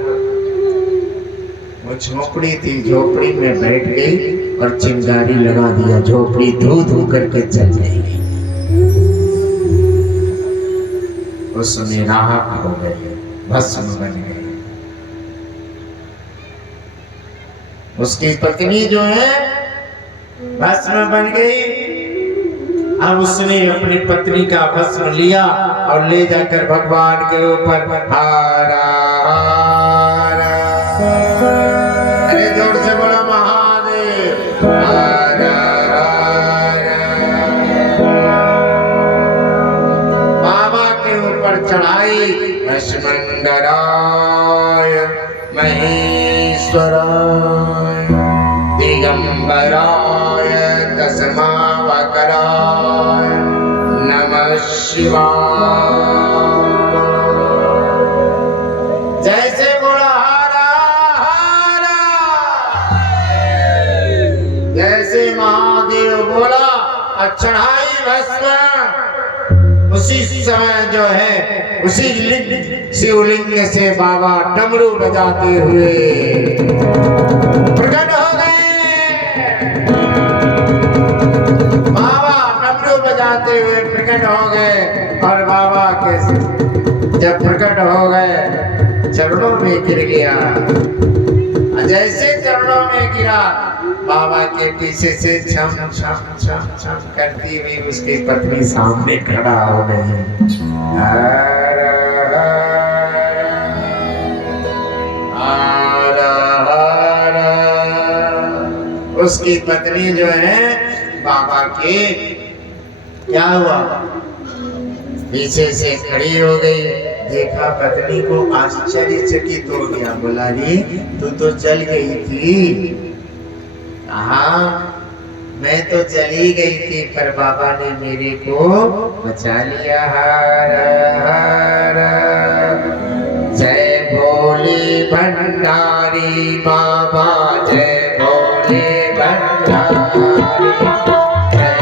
वो झोपड़ी थी, झोपड़ी में बैठ गई और चिंगारी लगा दिया, झोपड़ी धू धू करके जल गई। उसमें राहत हो गई, भस्म बन गई। उसकी पत्नी जो है भस्म बन गई। अब उसने अपनी पत्नी का भस्म लिया और ले जाकर भगवान के ऊपर हारा हारा, अरे जोर से बोला महादेव, हारा हारा, बाबा के ऊपर चढ़ाई। भस्मंडराय महेश्वराय दिगंबराय तस्मावकराय नमः शिवाय। जैसे बोला हारा हारा, जैसे महादेव बोला और चढ़ाई भस्म, उसी समय जो है उसी लिंग शिवलिंग से बाबा डमरू बजाते हुए प्रकट हो गए। बाबा डमरू बजाते हुए प्रकट हो गए और बाबा के जब प्रकट हो गए चरणों में गिर गया। जैसे चरणों में गिरा, बाबा के पीछे से छम छम छम छम करती हुई उसकी पत्नी सामने खड़ा हो गई। उसकी पत्नी जो है बाबा के क्या हुआ, पीछे से खड़ी हो गई। देखा पत्नी को आश्चर्यचकित हो गया, बोला रे तू तो जल गई थी। हाँ मैं तो चली गई थी, पर बाबा ने मेरे को बचा लिया। हर हर जय भोले भंडारी बाबा, जय भोले भंडारी, जय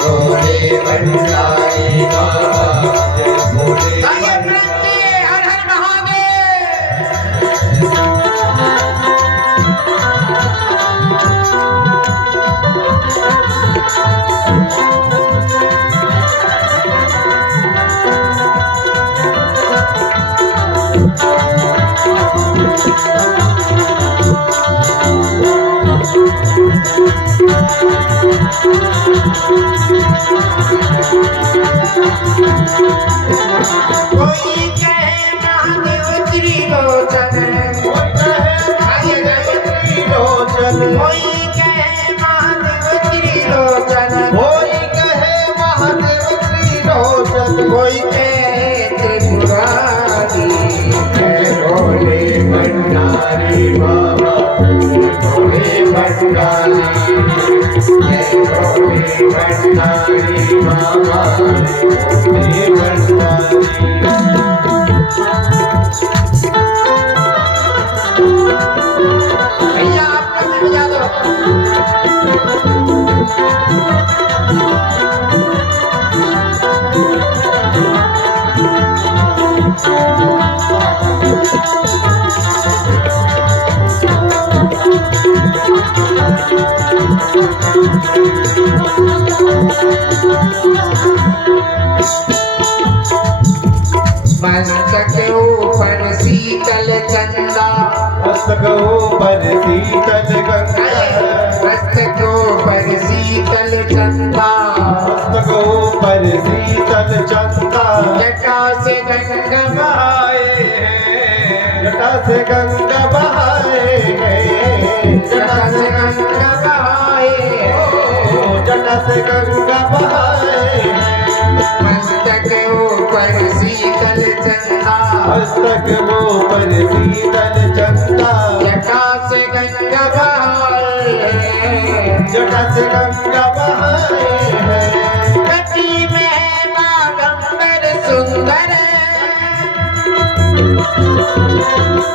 भोले भंडारी बाबा, कोई कहे महादेव त्रिलोचन, कोई कहे त्रिलोचन, कोई कहे महादेव त्रिलोचन, कोई कहे महादेव त्रिलोचन, कोई कहे त्रिपुरारी। जय भोले भंडारी बाबा, भोले भंडारी, जय भोले भंडारी बाबा, भोले भंडारी। भैया आप लोग भी बजा दो। मस्तक ऊपर शीतल चंदा, मस्तक ऊपर शीतल गंगा, मस्तक ऊपर शीतल चंदा, मस्तक ऊपर शीतल चंदा। जटा से गंगा बहाए हैं, जटा से गंगा बहाए हैं, जटा से गंगा बहाए, जटा से गंगा बहाए हैं। मस्तक ऊपर शीतल चंदा, मस्तक ऊपर शीतल चंदा। जटा से गंगा बहाए, जटा से गंगा बहाए हैं। कटी में है बागंबर सुंदर,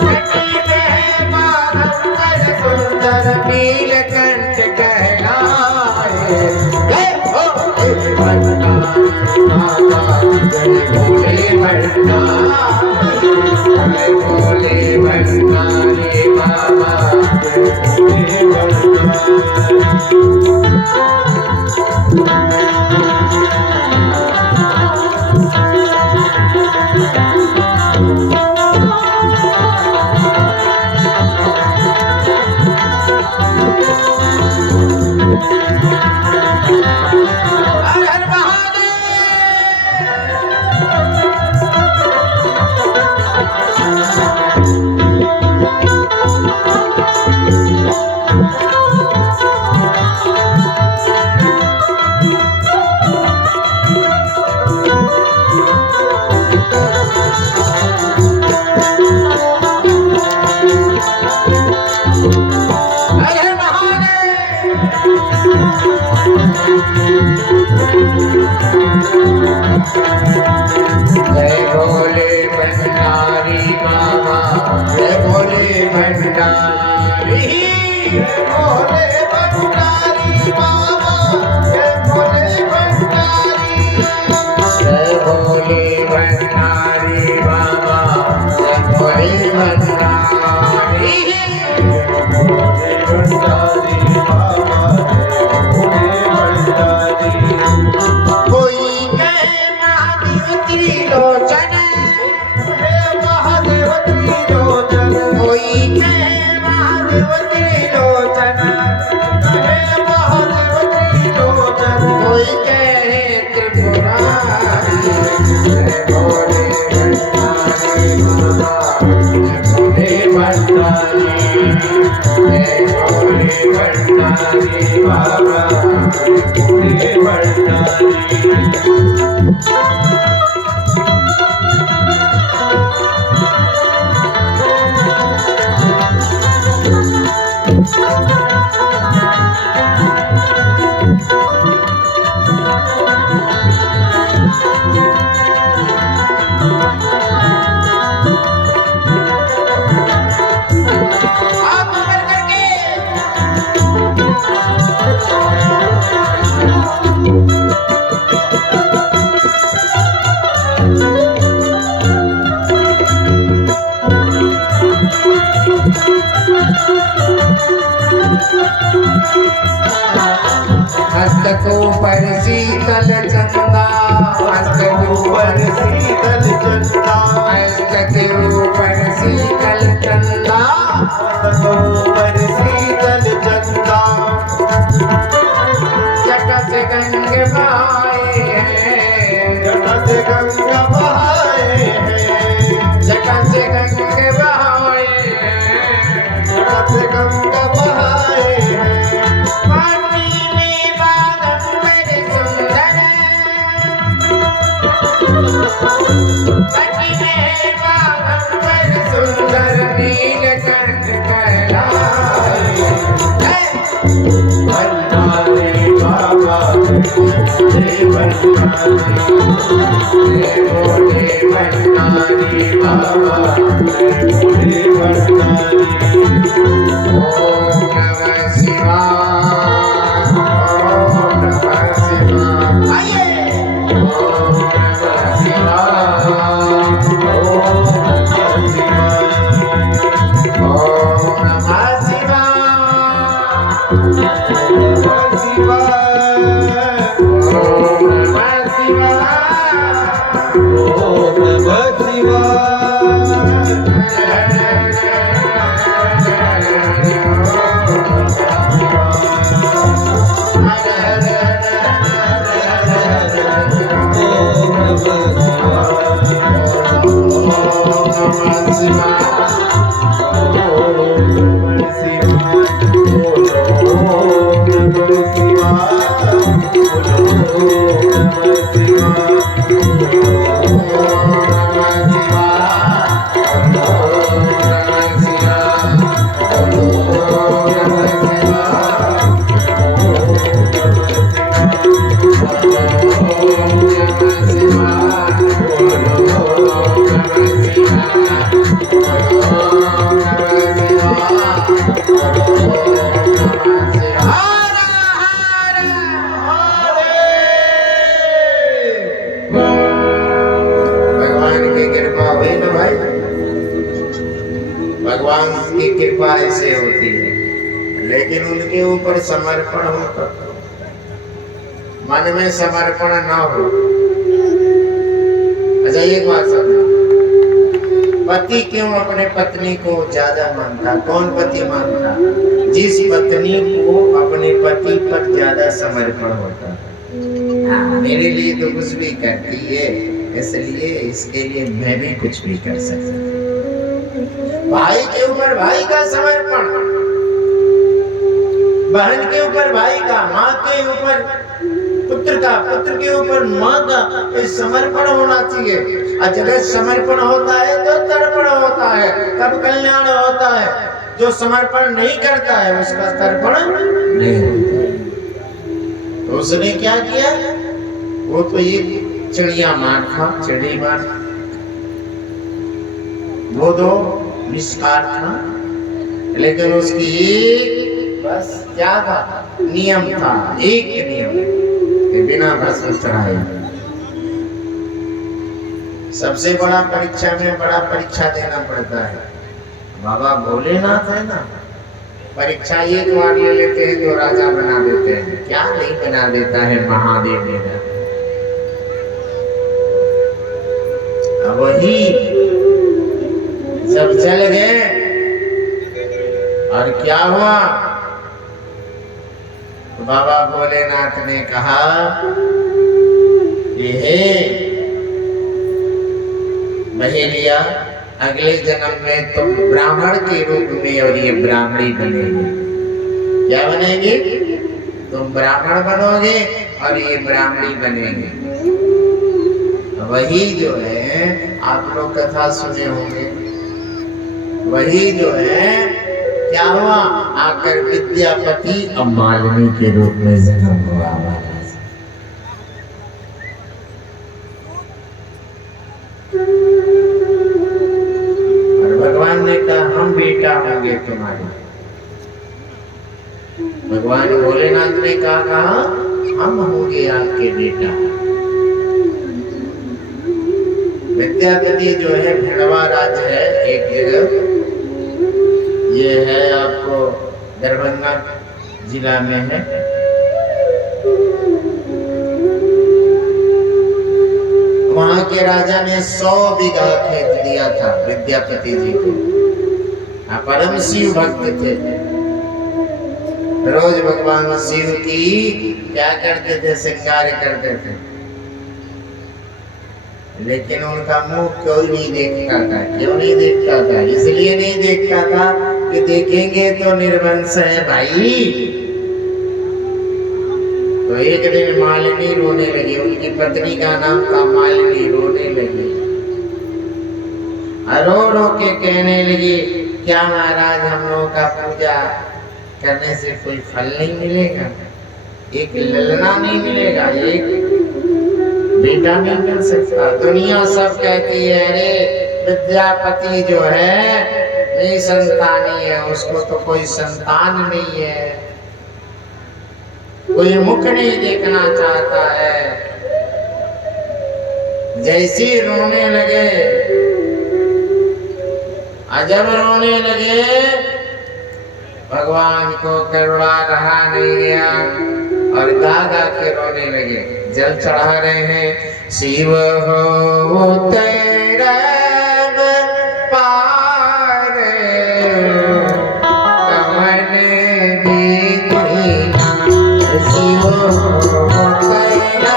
कटी में है बागंबर सुंदर, नीलकंठ कहलाए। जय भोले भंडारी बाबा, जय भोले भंडारी, जय भोले भंडारी बाबा, जय भोले भंडारी। हर हर जय भोले भंडारी बाबा, जय भोले भंडारी, जय भोले भंडारी बाबा, जय भोले भंडारी, जय भोले भंडारी बाबा, जय भोले भंडारी। भोले भंडारी बाबा, जय भोले भंडारी। कोई कहे महादेव त्रिलोचन, हे महादेव त्रिलोचन, कोई कहे महादेव त्रिलोचन, हे महादेव त्रिलोचन, कोई कहे त्रिपुरारी। जय भोले भंडारी बाबा, जय भोले भंडारी, जय भोले भंडारी बाबा, भोले भंडारी। हाथ ऊपर करके हस्तकों पर शीतल चंदा, हस्तकों पर शीतल चंदा, हस्तकों पर शीतल चंदा, हस्तकों पर शीतल चंदा। जटा से से गंगे बहाए हैं, जटा से गंगा बहाए हैं, जटा से गंगे बहाए हैं, जटा से गंगा बहाए हैं। पानी में बागंबर सुंदर, पानी में बागंबर सुंदर नीलकंठ कहलाए। भंडारी बाबा जय भंडारी, जय भोले भंडारी बाबा, जय भोले भंडारी। ओम नमः शिवाय, ओम नमः शिवाय। आइए। ओम नमः शिवाय, ओम नमः शिवाय, ओम नमः शिवाय, नमः शिवाय, ओम नमः शिवाय। ओम नमः शिवाय। भगवान की कृपा ऐसे होती है, लेकिन उनके ऊपर समर्पण हो तो मन में समर्पण ना हो। अच्छा एक बात समझो, पति क्यों अपने पत्नी को ज्यादा मानता? कौन पति मानता? जिस पत्नी को अपने पति पर ज्यादा समर्पण होता। हाँ, मेरे लिए तो कुछ भी करती है, इसलिए इसके लिए मैं भी कुछ भी कर सकता हूँ। भाई के ऊपर भाई का समर्पण, बहन के ऊपर भाई का, माँ के ऊपर पुत्र का, पुत्र के ऊपर माँ का, ये समर्पण होना चाहिए। और जब समर्पण होता है तो तर्पण होता है, तब कल्याण होता है। जो समर्पण नहीं करता है उसका तर्पण नहीं होता। तो उसने क्या किया? वो तो ये चिड़िया मार था, चिड़ी मार, वो दो निष्कार था, लेकिन उसकी एक बस क्या था? नियम था, एक नियम कि बिना भस्म चढ़ाए। सबसे बड़ा परीक्षा में बड़ा परीक्षा देना पड़ता है। बाबा भोलेनाथ है ना, परीक्षा एक बार ले लेते हैं तो राजा बना देते हैं। क्या नहीं बना देता है महादेव मेरा। अब वही सब चल गए और क्या हुआ? तो बाबा भोलेनाथ ने कहा कि हे बहेलिया, अगले जन्म में तुम ब्राह्मण के रूप में और ये ब्राह्मणी बनेगी। क्या बनेगी? तुम ब्राह्मण बनोगे और ये ब्राह्मणी बनेगी। वही जो है, आप लोग कथा सुने होंगे, वही जो है क्या हुआ? आकर विद्यापति और मालिनी के रूप में जन्म हुआ। और भगवान ने कहा हम बेटा होंगे तुम्हारे। भगवान भोलेनाथ ने कहा हम होंगे आपके बेटा। विद्यापति जो है भिड़वा राज्य है एक जगह, ये है आपको दरभंगा जिला में है। वहां के राजा ने 100 बीघा खेत दिया था विद्यापति जी को। परम शिव भक्त थे। रोज भगवान शिव की क्या करते थे, श्रृंगार करते थे, लेकिन उनका मुंह कोई नहीं देखता था। क्यों नहीं देखता था? इसलिए नहीं देखता था कि देखेंगे तो निर्वंश है भाई। तो एक दिन मालिनी रोने लगी, उनकी पत्नी का नाम था मालिनी, रोने लगी, रो रो के कहने लगी, क्या महाराज हम लोगों का पूजा करने से कोई फल नहीं मिलेगा, एक ललना नहीं मिलेगा, एक बेटा नहीं मिल सकता? दुनिया सब कहती है अरे विद्यापति जो है निसंतानी है, उसको तो कोई संतान नहीं है, कोई मुख नहीं देखना चाहता है। जैसे रोने लगे, जब रोने लगे भगवान को करुणा रहा नहीं गया और दादा के रोने लगे। जल चढ़ा रहे हैं, शिव हो तेरा पार कमन बीती, शिव हो तेरा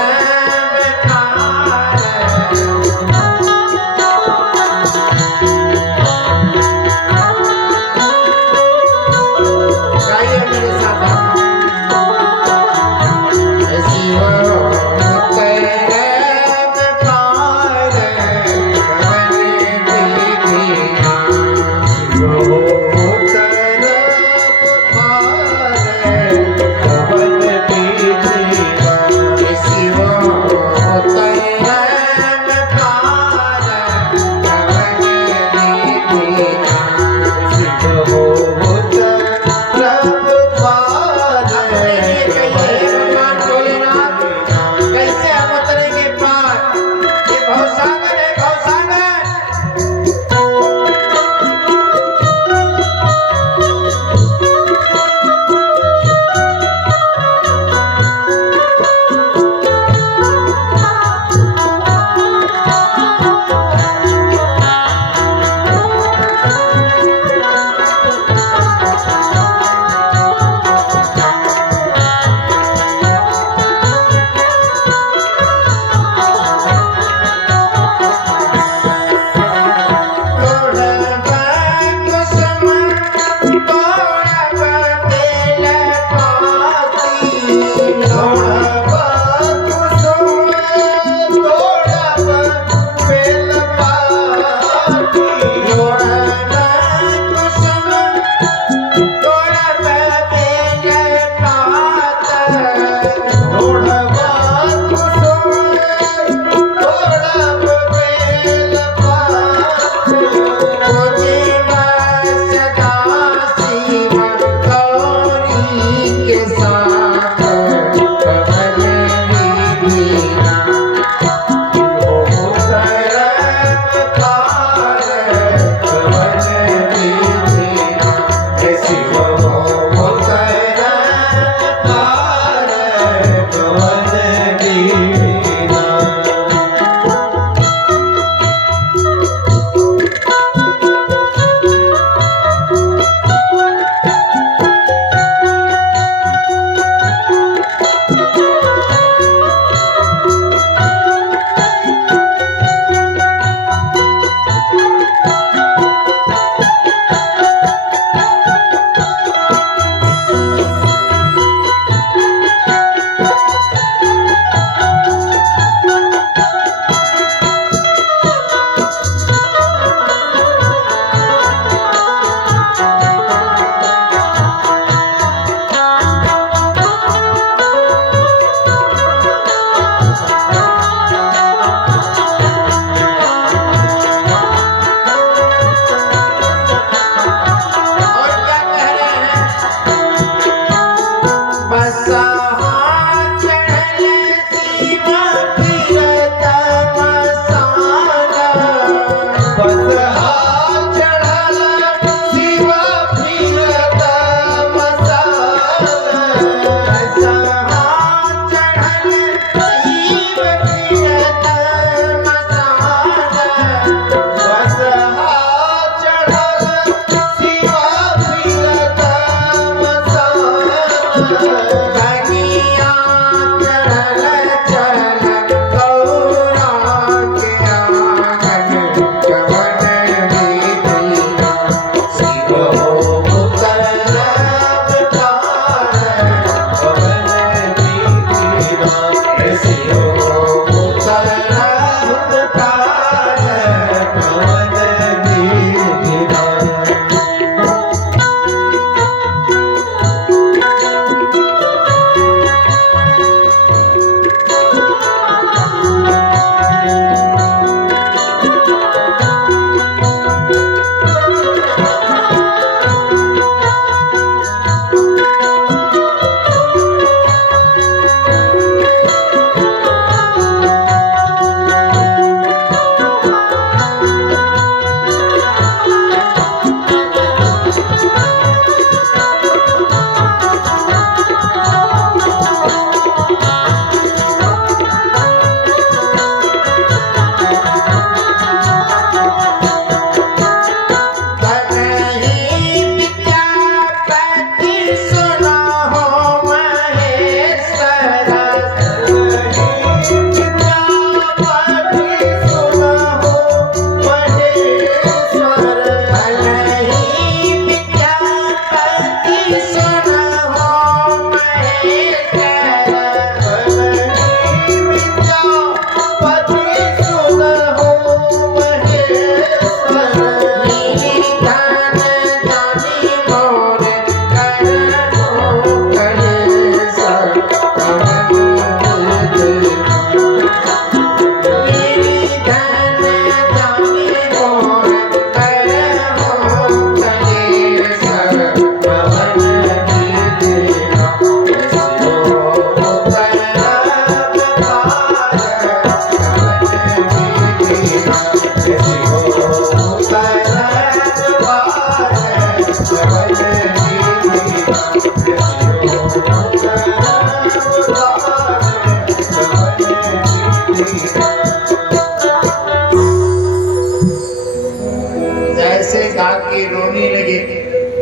जैसे गा के रोने लगे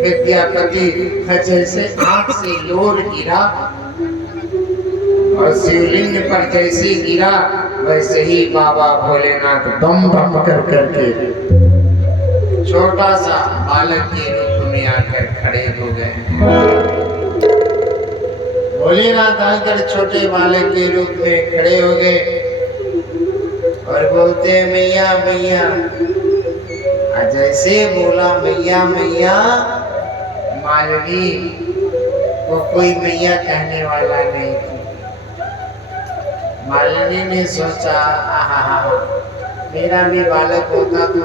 विद्यापति, जैसे आंख से लोर गिरा और शिवलिंग पर जैसे गिरा, वैसे ही बाबा भोलेनाथ बम बम कर करके छोटा सा बालक के रूप में आकर खड़े हो गए। भोलेनाथ आकर छोटे बालक के रूप में खड़े हो गए और बोलते मैया मैया। जैसे बोला मैया मैया, मालवी वो कोई मैया कहने वाला नहीं थी। मालिनी ने सोचा आहा, मेरा भी बालक होता तो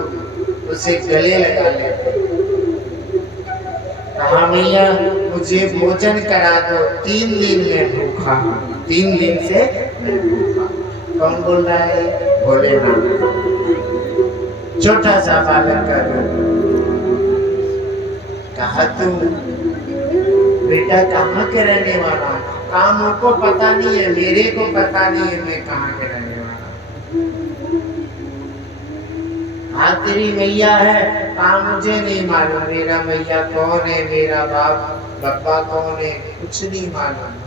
उसे गले लगा लेते। कहा मैया मुझे भोजन करा दो, 3 दिन में भूखा, 3 दिन से मैं भूखा। कौन बोल रहा है? भोलेनाथ। छोटा सा बालक का रूप। कहा तू बेटा कहाँ के रहने वाला? कहा मुझको पता नहीं है, मेरे को पता नहीं है मैं कहाँ के रहने वाला। हाँ तेरी मैया है? कहा मुझे नहीं मालूम, मेरा मैया कौन है, मेरा बाप बप्पा कौन है, कुछ नहीं मालूम।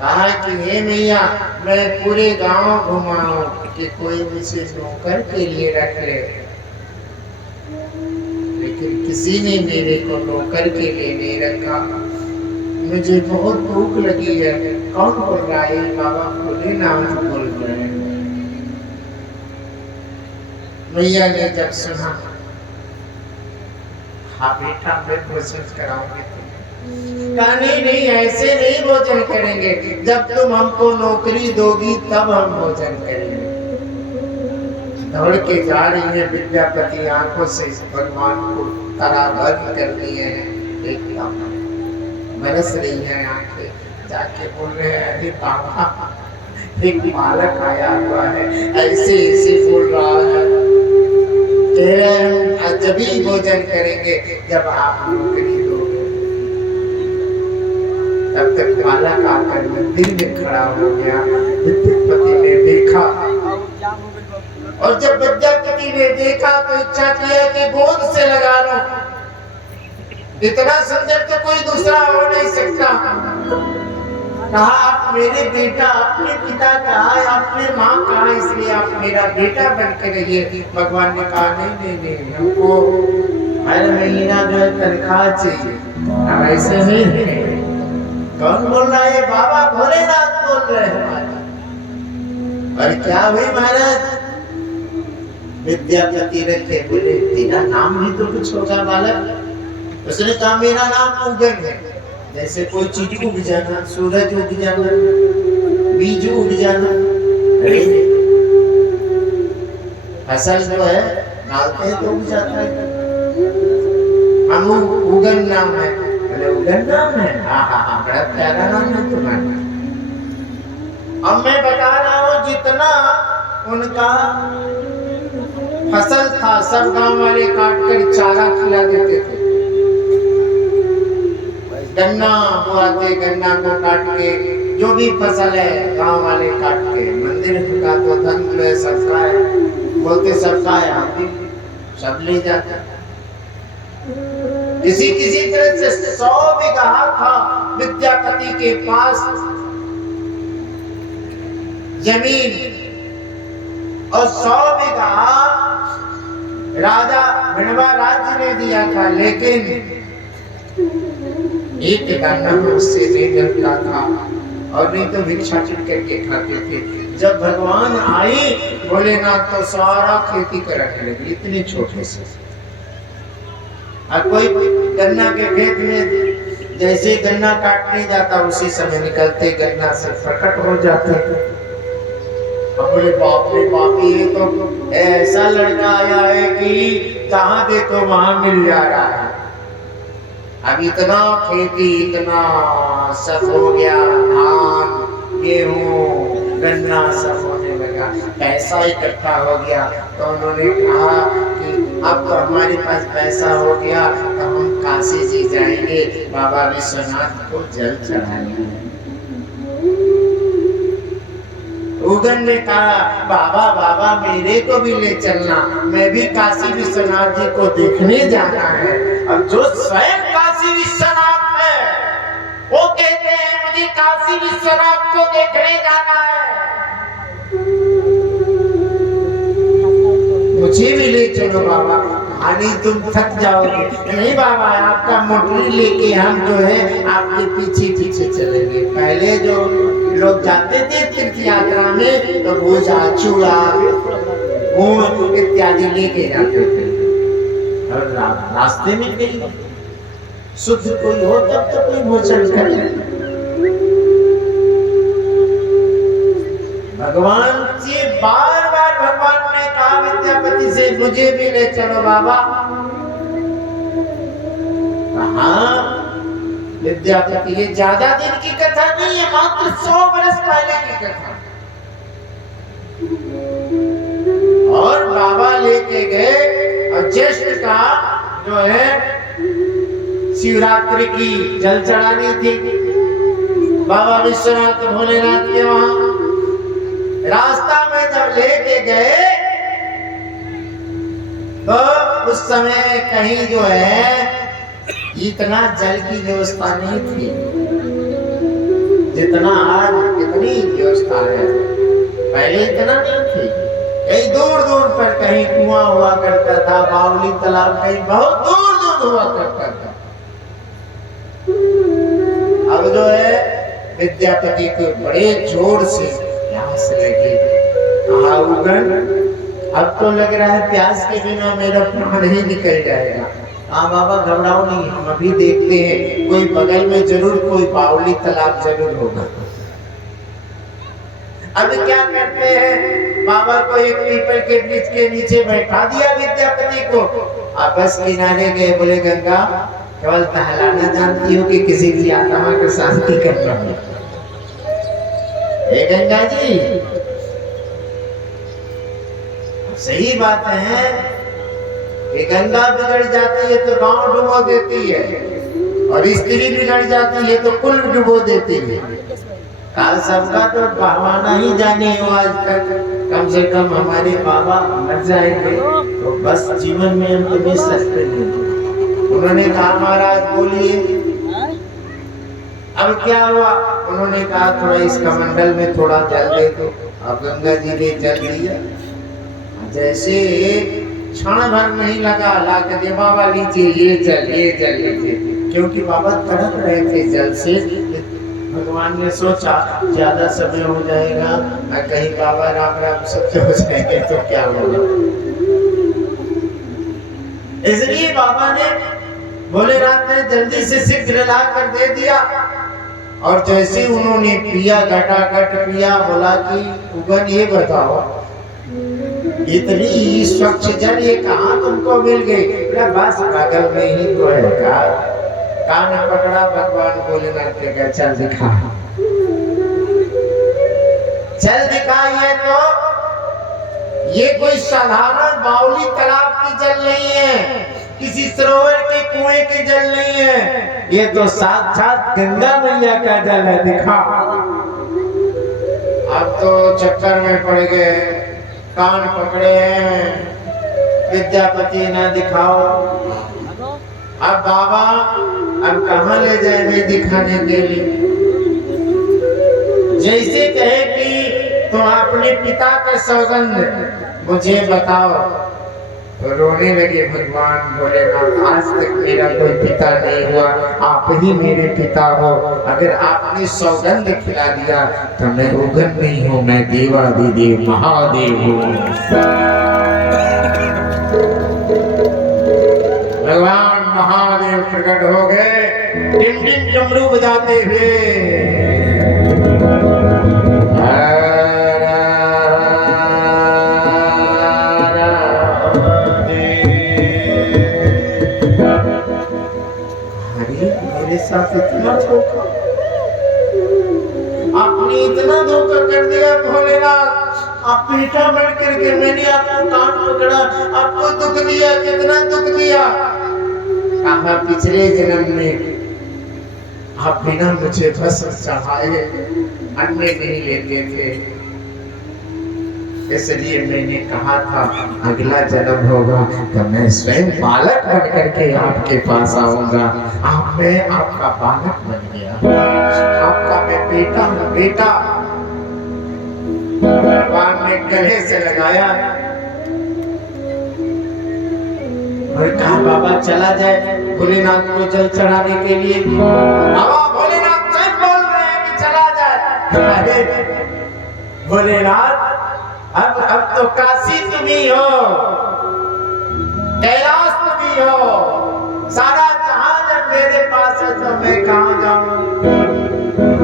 कहा कि हे मैया मैं पूरे गांव घुमा हूं कि कोई मुझे नौकर के लिए रख ले, लेकिन किसी ने मेरे को नौकर के लिए नहीं रखा। मुझे बहुत भूख लगी है। कौन बोल रहा है? बाबा भोलेनाथ बोल रहे हैं। मैया ने जब सुना, हाँ बेटा मैं भोजन कराऊंगी तुम्हें। कहा नहीं ऐसे नहीं भोजन करेंगे, जब तुम हमको नौकरी दोगी तब हम भोजन करेंगे। दौड़ के जा रही है विद्यापति, आंखों से भगवान को तराबंद कर लिए हैं, एकदम बरस रही है आंखें। जाके बोल रहे हैं अरे बाबा एक बालक आया हुआ है, ऐसे ऐसे बोल रहा है, कह रहे हैं जब ही भोजन करेंगे जब आप नौकरी दोगे। तब तक बालक आकर मंदिर में खड़ा हो गया। विद्यापति ने देखा, और जब विद्यापति ने देखा तो इच्छा किया कि गोद से लगा लो। इतना सुंदर तो कोई दूसरा हो नहीं सकता। कहा आप मेरे बेटा, अपने पिता कहा, अपने माँ कहा, इसलिए आप मेरा बेटा बन के रहिए। भगवान ने कहा नहीं, हमको हर महीना जो तनख्वाह चाहिए, ऐसे नहीं। कौन बोल रहा है? बाबा भोलेनाथ बोल रहे हैं महाराज। और क्या हुई महाराज? विद्यापति रखे, बोले तेरा नाम भी तो कुछ होगा बालक। उसने कहा मेरा नाम उगन है। जैसे कोई चीज उग जाना, सूरज उग जाना, बीज उग जाना, फसल जो है डालते हैं तो उग जाता है। हम उगन नाम है। बोले उगन नाम है? हाँ हाँ हाँ, बड़ा प्यारा नाम है तुम्हारा। अब मैं बता रहा हूँ जितना उनका फसल था सब गांव वाले काट कर चारा खिला देते थे। गन्ना बोआते, गन्ना को काट के जो भी फसल है गांव वाले काट के, मंदिर का तो धन जो है सबका है, बोलते सबका है, हम भी सब ले जाते। किसी किसी तरह से 100 बीघा था विद्यापति के पास जमीन, और 100 बीघा राजा विणवा राज्य ने दिया था, लेकिन एक गन्ना उससे नहीं निकलता था, और नहीं तो भिक्षाटन करके खाते थे। जब भगवान आई भोलेनाथ तो सारा खेती कर रख लगे, इतने छोटे से। अब कोई गन्ना के खेत में जैसे गन्ना काटने जाता उसी समय निकलते गन्ना से प्रकट हो जाते। बोले बाप रे बाप, ये तो ऐसा लड़का आया है कि जहां देखो वहां मिल जा रहा है। अब इतना खेती, इतना सब हो गया, धान गेहूं गन्ना सब होने लगा, पैसा इकट्ठा हो गया। तो उन्होंने कहा कि अब तो हमारे पास पैसा हो गया तो हम काशी जी जाएंगे, बाबा विश्वनाथ को जल चढ़ाएंगे। उगन ने कहा बाबा बाबा मेरे को भी ले चलना, मैं भी काशी विश्वनाथ जी को देखने जाना है। अब जो स्वयं काशी विश्वनाथ है वो कहते हैं मुझे काशी विश्वनाथ को देखने जाना है, मुझे भी ले चलो बाबा। नहीं तुम थक जाओगे। नहीं बाबा आपका मोटरी लेके हम जो है आपके पीछे पीछे चलेंगे। पहले जो लोग जाते थे तीर्थ यात्रा में तो भोजा चूड़ा गुड़ इत्यादि लेके जाते थे, और रास्ते में कहीं शुद्ध कोई हो तब तो कोई भोजन करे। भगवान से बार बार भगवान ने कहा विद्यापति से मुझे भी ले चलो बाबा। हाँ विद्यापति, ये ज्यादा दिन की कथा नहीं है, मात्र 100 वर्ष पहले की कथा। और बाबा लेके गए, और ज्येष्ठ का जो है शिवरात्रि की जल चढ़ानी थी बाबा विश्वनाथ भोलेनाथ के वहां। रास्ता में जब लेके गए तो उस समय कहीं जो है इतना जल की व्यवस्था नहीं थी जितना आज इतनी व्यवस्था है। पहले इतना नहीं थी, कहीं दूर दूर पर कहीं कुआं हुआ करता था, बावली तालाब कहीं बहुत दूर दूर हुआ करता था। अब जो है विद्यापति को बड़े जोर से प्यास लगी। कहा उगन अब तो लग रहा है प्यास के बिना मेरा प्राण ही निकल जाएगा। हाँ बाबा घबराओ नहीं, हम अभी देखते हैं, कोई बगल में जरूर कोई बावली तालाब जरूर होगा। अब क्या करते हैं, बाबा को एक पीपल के वृक्ष के नीचे बैठा दिया विद्यापति को। आपस किनारे गए, बोले गंगा केवल टहलाना जानती हो कि किसी की आत्मा को शांति करना हो? गंगा जी सही बात है कि गंगा बिगड़ जाती है तो गांव डुबो देती है, और स्त्री बिगड़ जाती है तो कुल डुबो देती है। काल सबका तो बहाना ही जाने हो आज तक, कम से कम हमारे बाबा मर जाएंगे तो बस जीवन में हम तुम्हें सकते हैं। उन्होंने कहा महाराज बोलिए। अब क्या हुआ, उन्होंने कहा थोड़ा इस कमंडल में थोड़ा जल दे दो। अब गंगा जी ने जल दिया। जैसे क्षण भर नहीं लगा, ला के दे बाबा लीजिए ये जल लीजिए, क्योंकि बाबा तड़प रहे थे जल से। भगवान ने सोचा ज्यादा समय हो जाएगा और कहीं बाबा राम राम सत्य हो जाएंगे तो क्या होगा। इसलिए बाबा ने भोलेनाथ ने जल्दी से शीघ्र ला कर दे दिया। और जैसे उन्होंने पिया, घटाघट पिया, बोला कि उगन ये बताओ इतनी स्वच्छ जल ये कहाँ तुमको मिल गई? बस बगल में ही तो है का। कान पकड़ा भगवान भोलेनाथ के कहा चल दिखा, चल दिखा। ये कोई साधारण बाउली तालाब की जल नहीं है, किसी सरोवर के कुएं की जल नहीं है, ये तो साक्षात गंगा मैया का जल है, दिखा। अब तो चक्कर में पड़ गए, कान पकड़े हैं, विद्यापति ना दिखाओ। अब बाबा अब कहाँ ले जाएंगे दिखाने के लिए? जैसे कहे कि तुम अपने पिता के सौगंध मुझे बताओ, तो रोने लगे भगवान भोलेनाथ। आज तक मेरा कोई पिता नहीं हुआ, आप ही मेरे पिता हो। अगर आपने सौगंध खिला दिया तो मैं उगन नहीं हूँ, मैं देवाधिदेव महादेव हूँ। भगवान महादेव प्रकट हो गए, टिम टिम डमरू बजाते हुए। मेरे साथ इतना धोखा, आपने इतना धोखा कर दिया भोलेनाथ। आप बेटा बन करके मैंने आपको कान पकड़ा, आपको दुख दिया, कितना दुख दिया। कहा पिछले जन्म में आप बिना मुझे भस्म चढ़ाए अन्न नहीं लेते थे, इसलिए मैंने कहा था अगला जन्म होगा तो मैं स्वयं बालक बन करके आपके पास आऊंगा। आप मैं आपका बालक बन गया, आपका मैं बेटा हूँ, बेटा। भगवान ने गले से लगाया और कहा बाबा चला जाए भोलेनाथ को जल चढ़ाने के लिए। बाबा भोलेनाथ सच बोल रहे हैं कि चला जाए। अरे भोलेनाथ अब तो काशी तुम ही हो, कैलाश तुम ही हो, सारा जहां जब मेरे पास है तो मैं कहाँ जाऊं?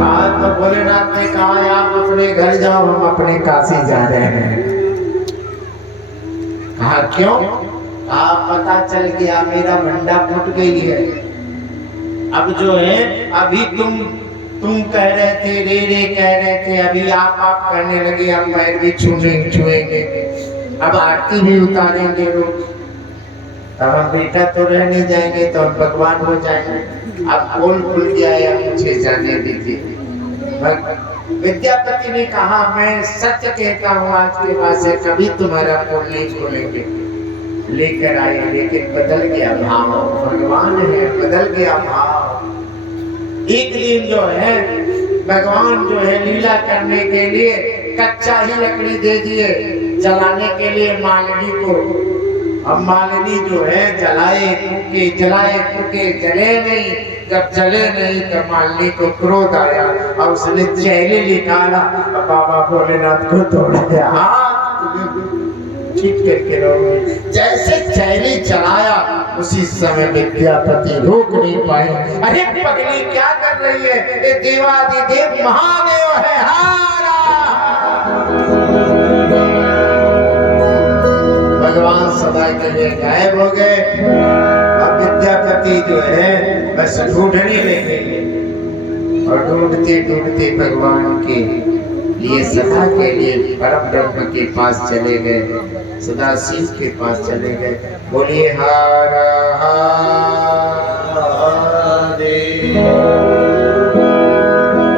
आज तो भोलेनाथ ने कहा आप अपने घर जाओ, हम अपने काशी जा रहे हैं। कहा क्यों? आप पता चल गया मेरा भंडा फूट गई है। अब जो है अभी तुम कह रहे थे, रे कह रहे थे, अभी आप करने लगे, अब पैर भी छुएंगे, अब आरती भी उतारेंगे लोग, तब हम बेटा तो रह नहीं जाएंगे, तो हम भगवान हो जाएंगे। अब पोल खुल गया है, अब मुझे जाने दीजिए। विद्यापति ने कहा मैं सत्य कहता हूँ आज के बाद से कभी तुम्हारा पोल नहीं खोलेंगे। लेकर आए, लेकिन बदल गया भाव, भगवान है, बदल गया भाव। एक दिन जो है भगवान जो है लीला करने के लिए कच्चा ही लकड़ी दे दिए जलाने के लिए मालिनी को। अब मालिनी जो है जलाए फूके जले नहीं। जब जले नहीं तो मालिनी को क्रोध आया और उसने चैले निकाला, बाबा भोलेनाथ को तोड़ दिया। ठीक करके रहोगे। जैसे चैले चलाया उसी समय विद्यापति रोक नहीं पाए। अरे पगली क्या कर रही है? ये देवाधिदेव महादेव है। भगवान सदा के लिए गायब हो गए। अब विद्यापति जो है बस ढूंढने लगे और ढूंढते ढूंढते भगवान के लिए सदा के लिए परम ब्रह्म के पास चले गए, सदा शिव के पास चले गए। बोलिए हर महादेव।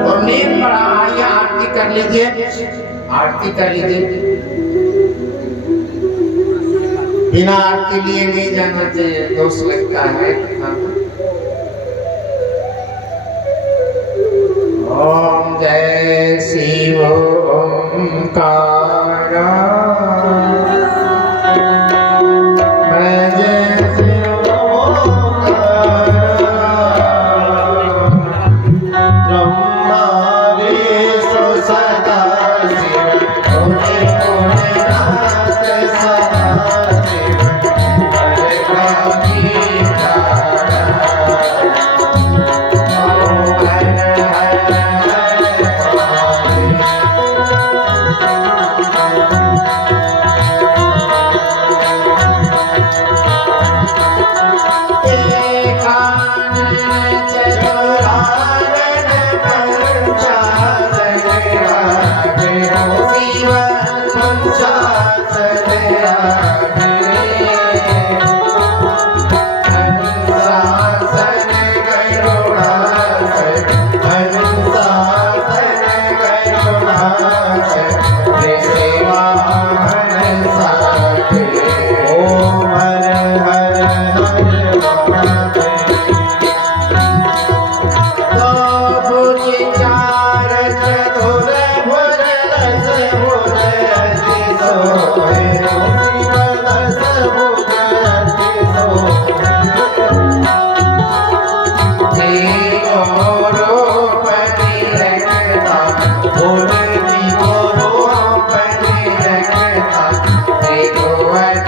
और नींद पड़ा, आइए आरती कर लीजिए, आरती कर लीजिए। बिना आरती लिए नहीं जाना चाहिए, दोष लगता है। ओम जय शिव ओंकार। ब्रह्मा भोले जी को अपने रखता त्रिभुवन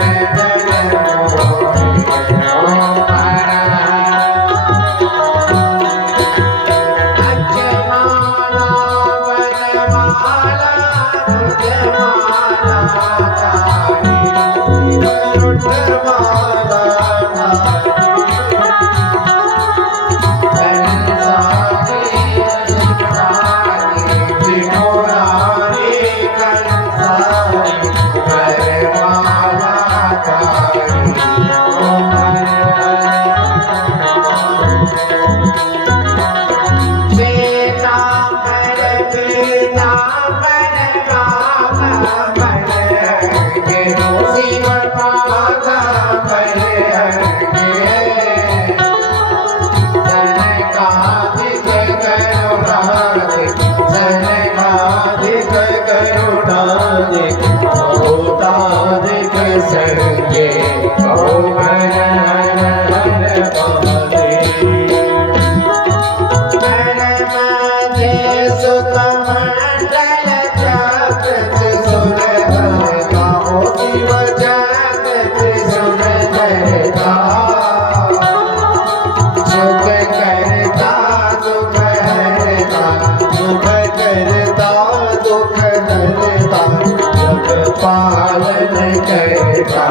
बन पालन करता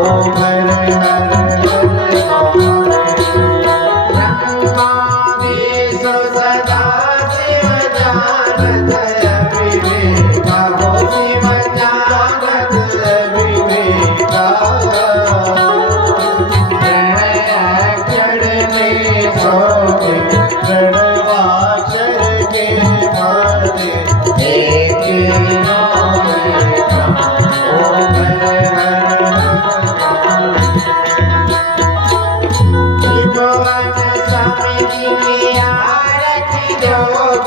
ओम हर हर ब्रह्मादीशो सदा शिव जानत विवेका हो शिव जानत विवेका प्रणय में सोते प्रणवाक्षर के माते एक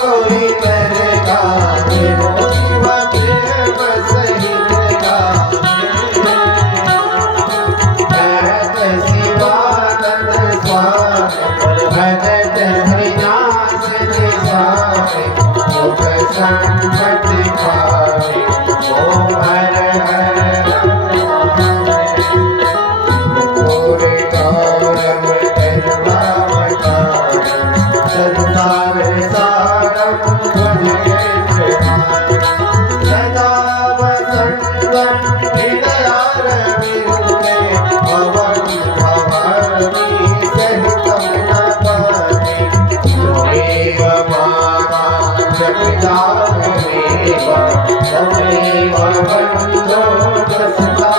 कोई करगा शिव प्रेम सहित कहत शिवानंद स्वामी भगत हरिदास स्वामी सुख संपत पावे ओम हर हर पूरे गौरव धर्मावतार संसार जगदानमेव तमेव बन्धो दशता